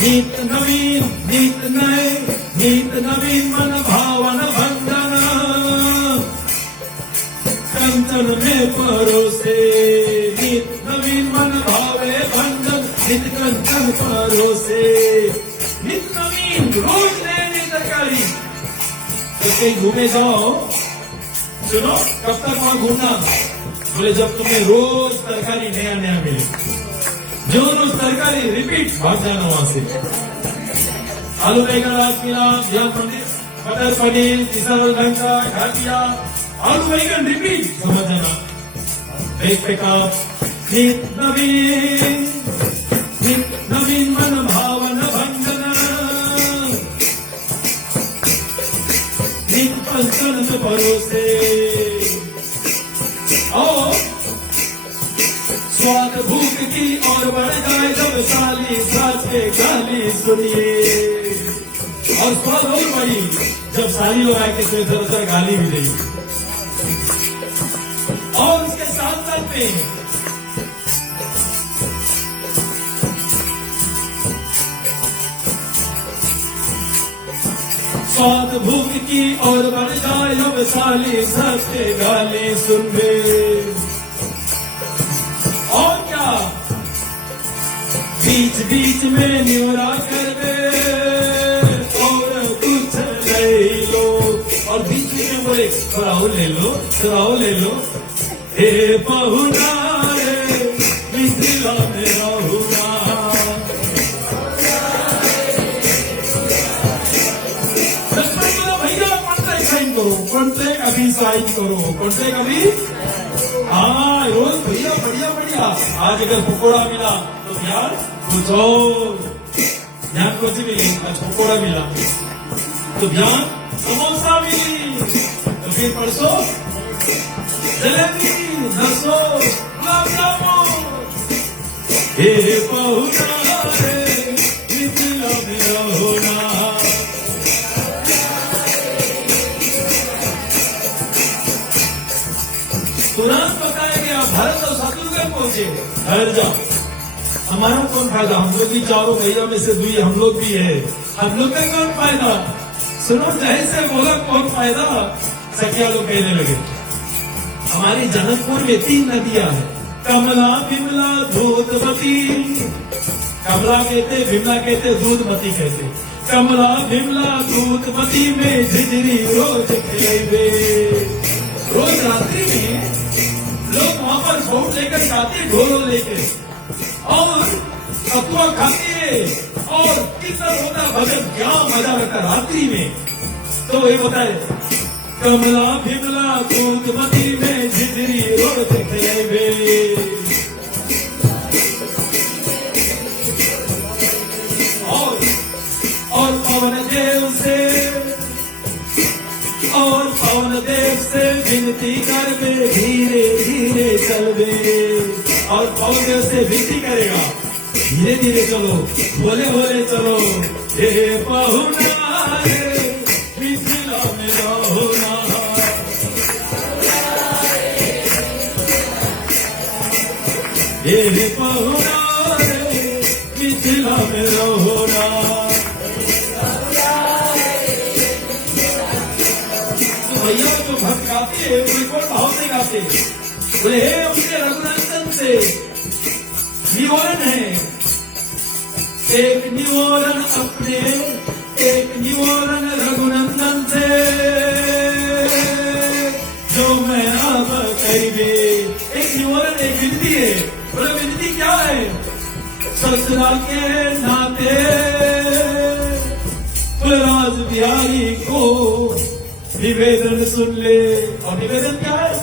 नीत नवीन, नीत नए, नीत नवीन मन भावन भंजन, कंचन में परोसे। नीत नवीन मन भावे भंजन, नित कंचन परोसे। नित नवीन रोज नए नई तरकारी। तो कहीं घूमे जाओ, सुनो कब तक वहां घूमना? बोले जब तुम्हें रोज तरकारी नया नया मिले, जो रोज तरकारी रिपीट, भाग जाना वहां से। आलू बैंगन आज मिला, ध्यान पनीर, मटर पनीर, तीसरा ढंग का खा दिया, आलू बैंगन रिपीट, समझ जाना। एक पे का नित नवीन, नित नवीन मन भावन भंजन, नित पंचन परोसे। और स्वाद भूख की और बढ़ जाए जब साली सास के गाली सुनिए। और स्वाद और बढ़ी जब साली लोग आए के इधर गाली भी देगी। और उसके साथ साथ में स्वाद भूख की और बढ़ जाए जब साली सास के गाली सुन बे। और क्या बीच बीच में न्योरा कर दे और कुछ ले लो। और बीच में बोले थोड़ा और ले लो, थोड़ा और ले लो। हे पहुना रे मिथिला में रहुना, भैया कॉन्ट्रैक्ट साइन करो, कॉन्ट्रैक्ट अभी साइन करो, कॉन्ट्रैक्ट अभी। हाँ रोज भैया बढ़िया बढ़िया। आज अगर पकौड़ा मिला तो ध्यान कुछ और, ध्यान कुछ मिली, आज पकौड़ा मिला तो ध्यान समोसा मिली, तो फिर परसों जलेबी, नरसों, गुलाब जामुन। हे पहुना रे मिथिला में रहुना। तुरंत बताया गया भारत और शत्रुघ्न पहुंचे। ठहर जाओ, हमारा कौन फायदा? हम लोग भी चारों भैया में से दुई हम लोग भी है, हम लोग का कौन फायदा? सुनो जय से बोला कौन फायदा? सख्या लोग कहने लगे हमारे जनकपुर में 3 नदियां हैं, कमला, विमला, दूधमती। कमला कहते, विमला कहते, दूधमती कहते। कमला, विमला, दूधमती में झिझरी रोज खेले। रोज रात्रि में लोग वहां पर छोट लेकर जाते, ढोल लेके, और सतुआ खाते और कीर्तन होता, भजन, क्या मजा लगता रात्रि में। तो ये बताए कमला, विमला, दूधमती में झिझरी रोज खेले। पवन देव से विनती कर बे, धीरे धीरे चल बे। और पवन देव से विनती करेगा, धीरे धीरे चलो, भोले भोले चलो। हे पहुना रे मिथिला में रहुना, हे पहुना रे मिथिला में रहुना। भैया जो भक्त गाते हैं बिल्कुल भाव से गाते, बोले हे उनके रघुनंदन से निवारण है, एक निवारण अपने, एक निवारण रघुनंदन से, जो मैं अब करीबे। एक निवारण एक विनती है, बोले विनती क्या है? ससुरा के नाते राज बिहारी को निवेदन सुन ले। और निवेदन क्या है?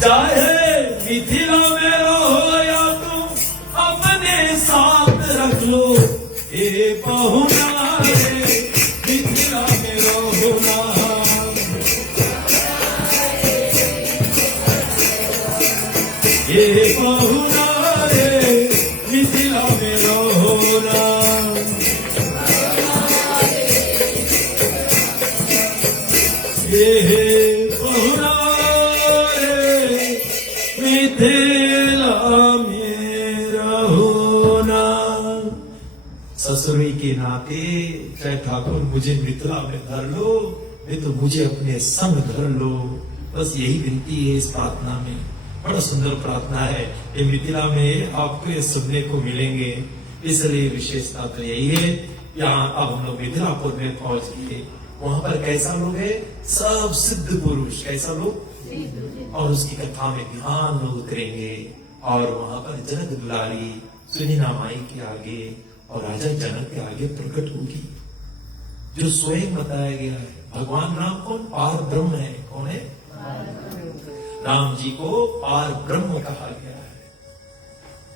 चाहे मिथिला में रहो या तुम अपने साथ रख लो, ए पहुना रे मिथिला में रहो ना, ए पहुना रे मिथिला में रहो ना। ये पहुना रे मिथिला में रहो ना। ससुरी के नाते चाहे ठाकुर मुझे मिथिला में धर लो, नहीं तो मुझे अपने संग धर लो। बस यही विनती है इस प्रार्थना में। बड़ा सुंदर प्रार्थना है ये। मिथिला में आपको ये सुनने को मिलेंगे, इसलिए विशेषता तो यही है। यहाँ अब हम लोग मिथिलापुर में पहुंच गए। वहां पर कैसा लोग है? सब सिद्ध पुरुष। कैसा लोग? और उसकी कथा में ध्यान लोग करेंगे। और वहां पर जनक दुलारी सुनीना माई के आगे और राजा जनक के आगे प्रकट होगी, जो स्वयं बताया गया है। भगवान राम कौन? पार ब्रह्म है। कौन है? राम जी को पार ब्रह्म कहा गया है।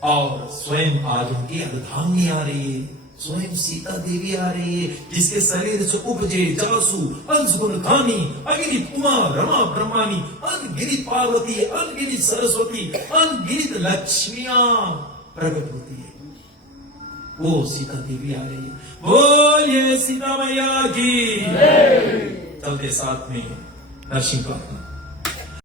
और स्वयं आज उनकी अर्धांगिनी आ रही है, स्वयं सीता देवी आ रही है, जिसके शरीर से उपजे जासु अंश गुण खानी, अगिनित उमा रमा ब्रह्मानी, अनगिनित पार्वती, अनगिनित सरस्वती, अनगिनित लक्ष्मियां प्रकट होती है। वो सीता देवी आ रही है। बोलिए सीता मैया की। चलते साथ में नरसिंह प्रार्थना।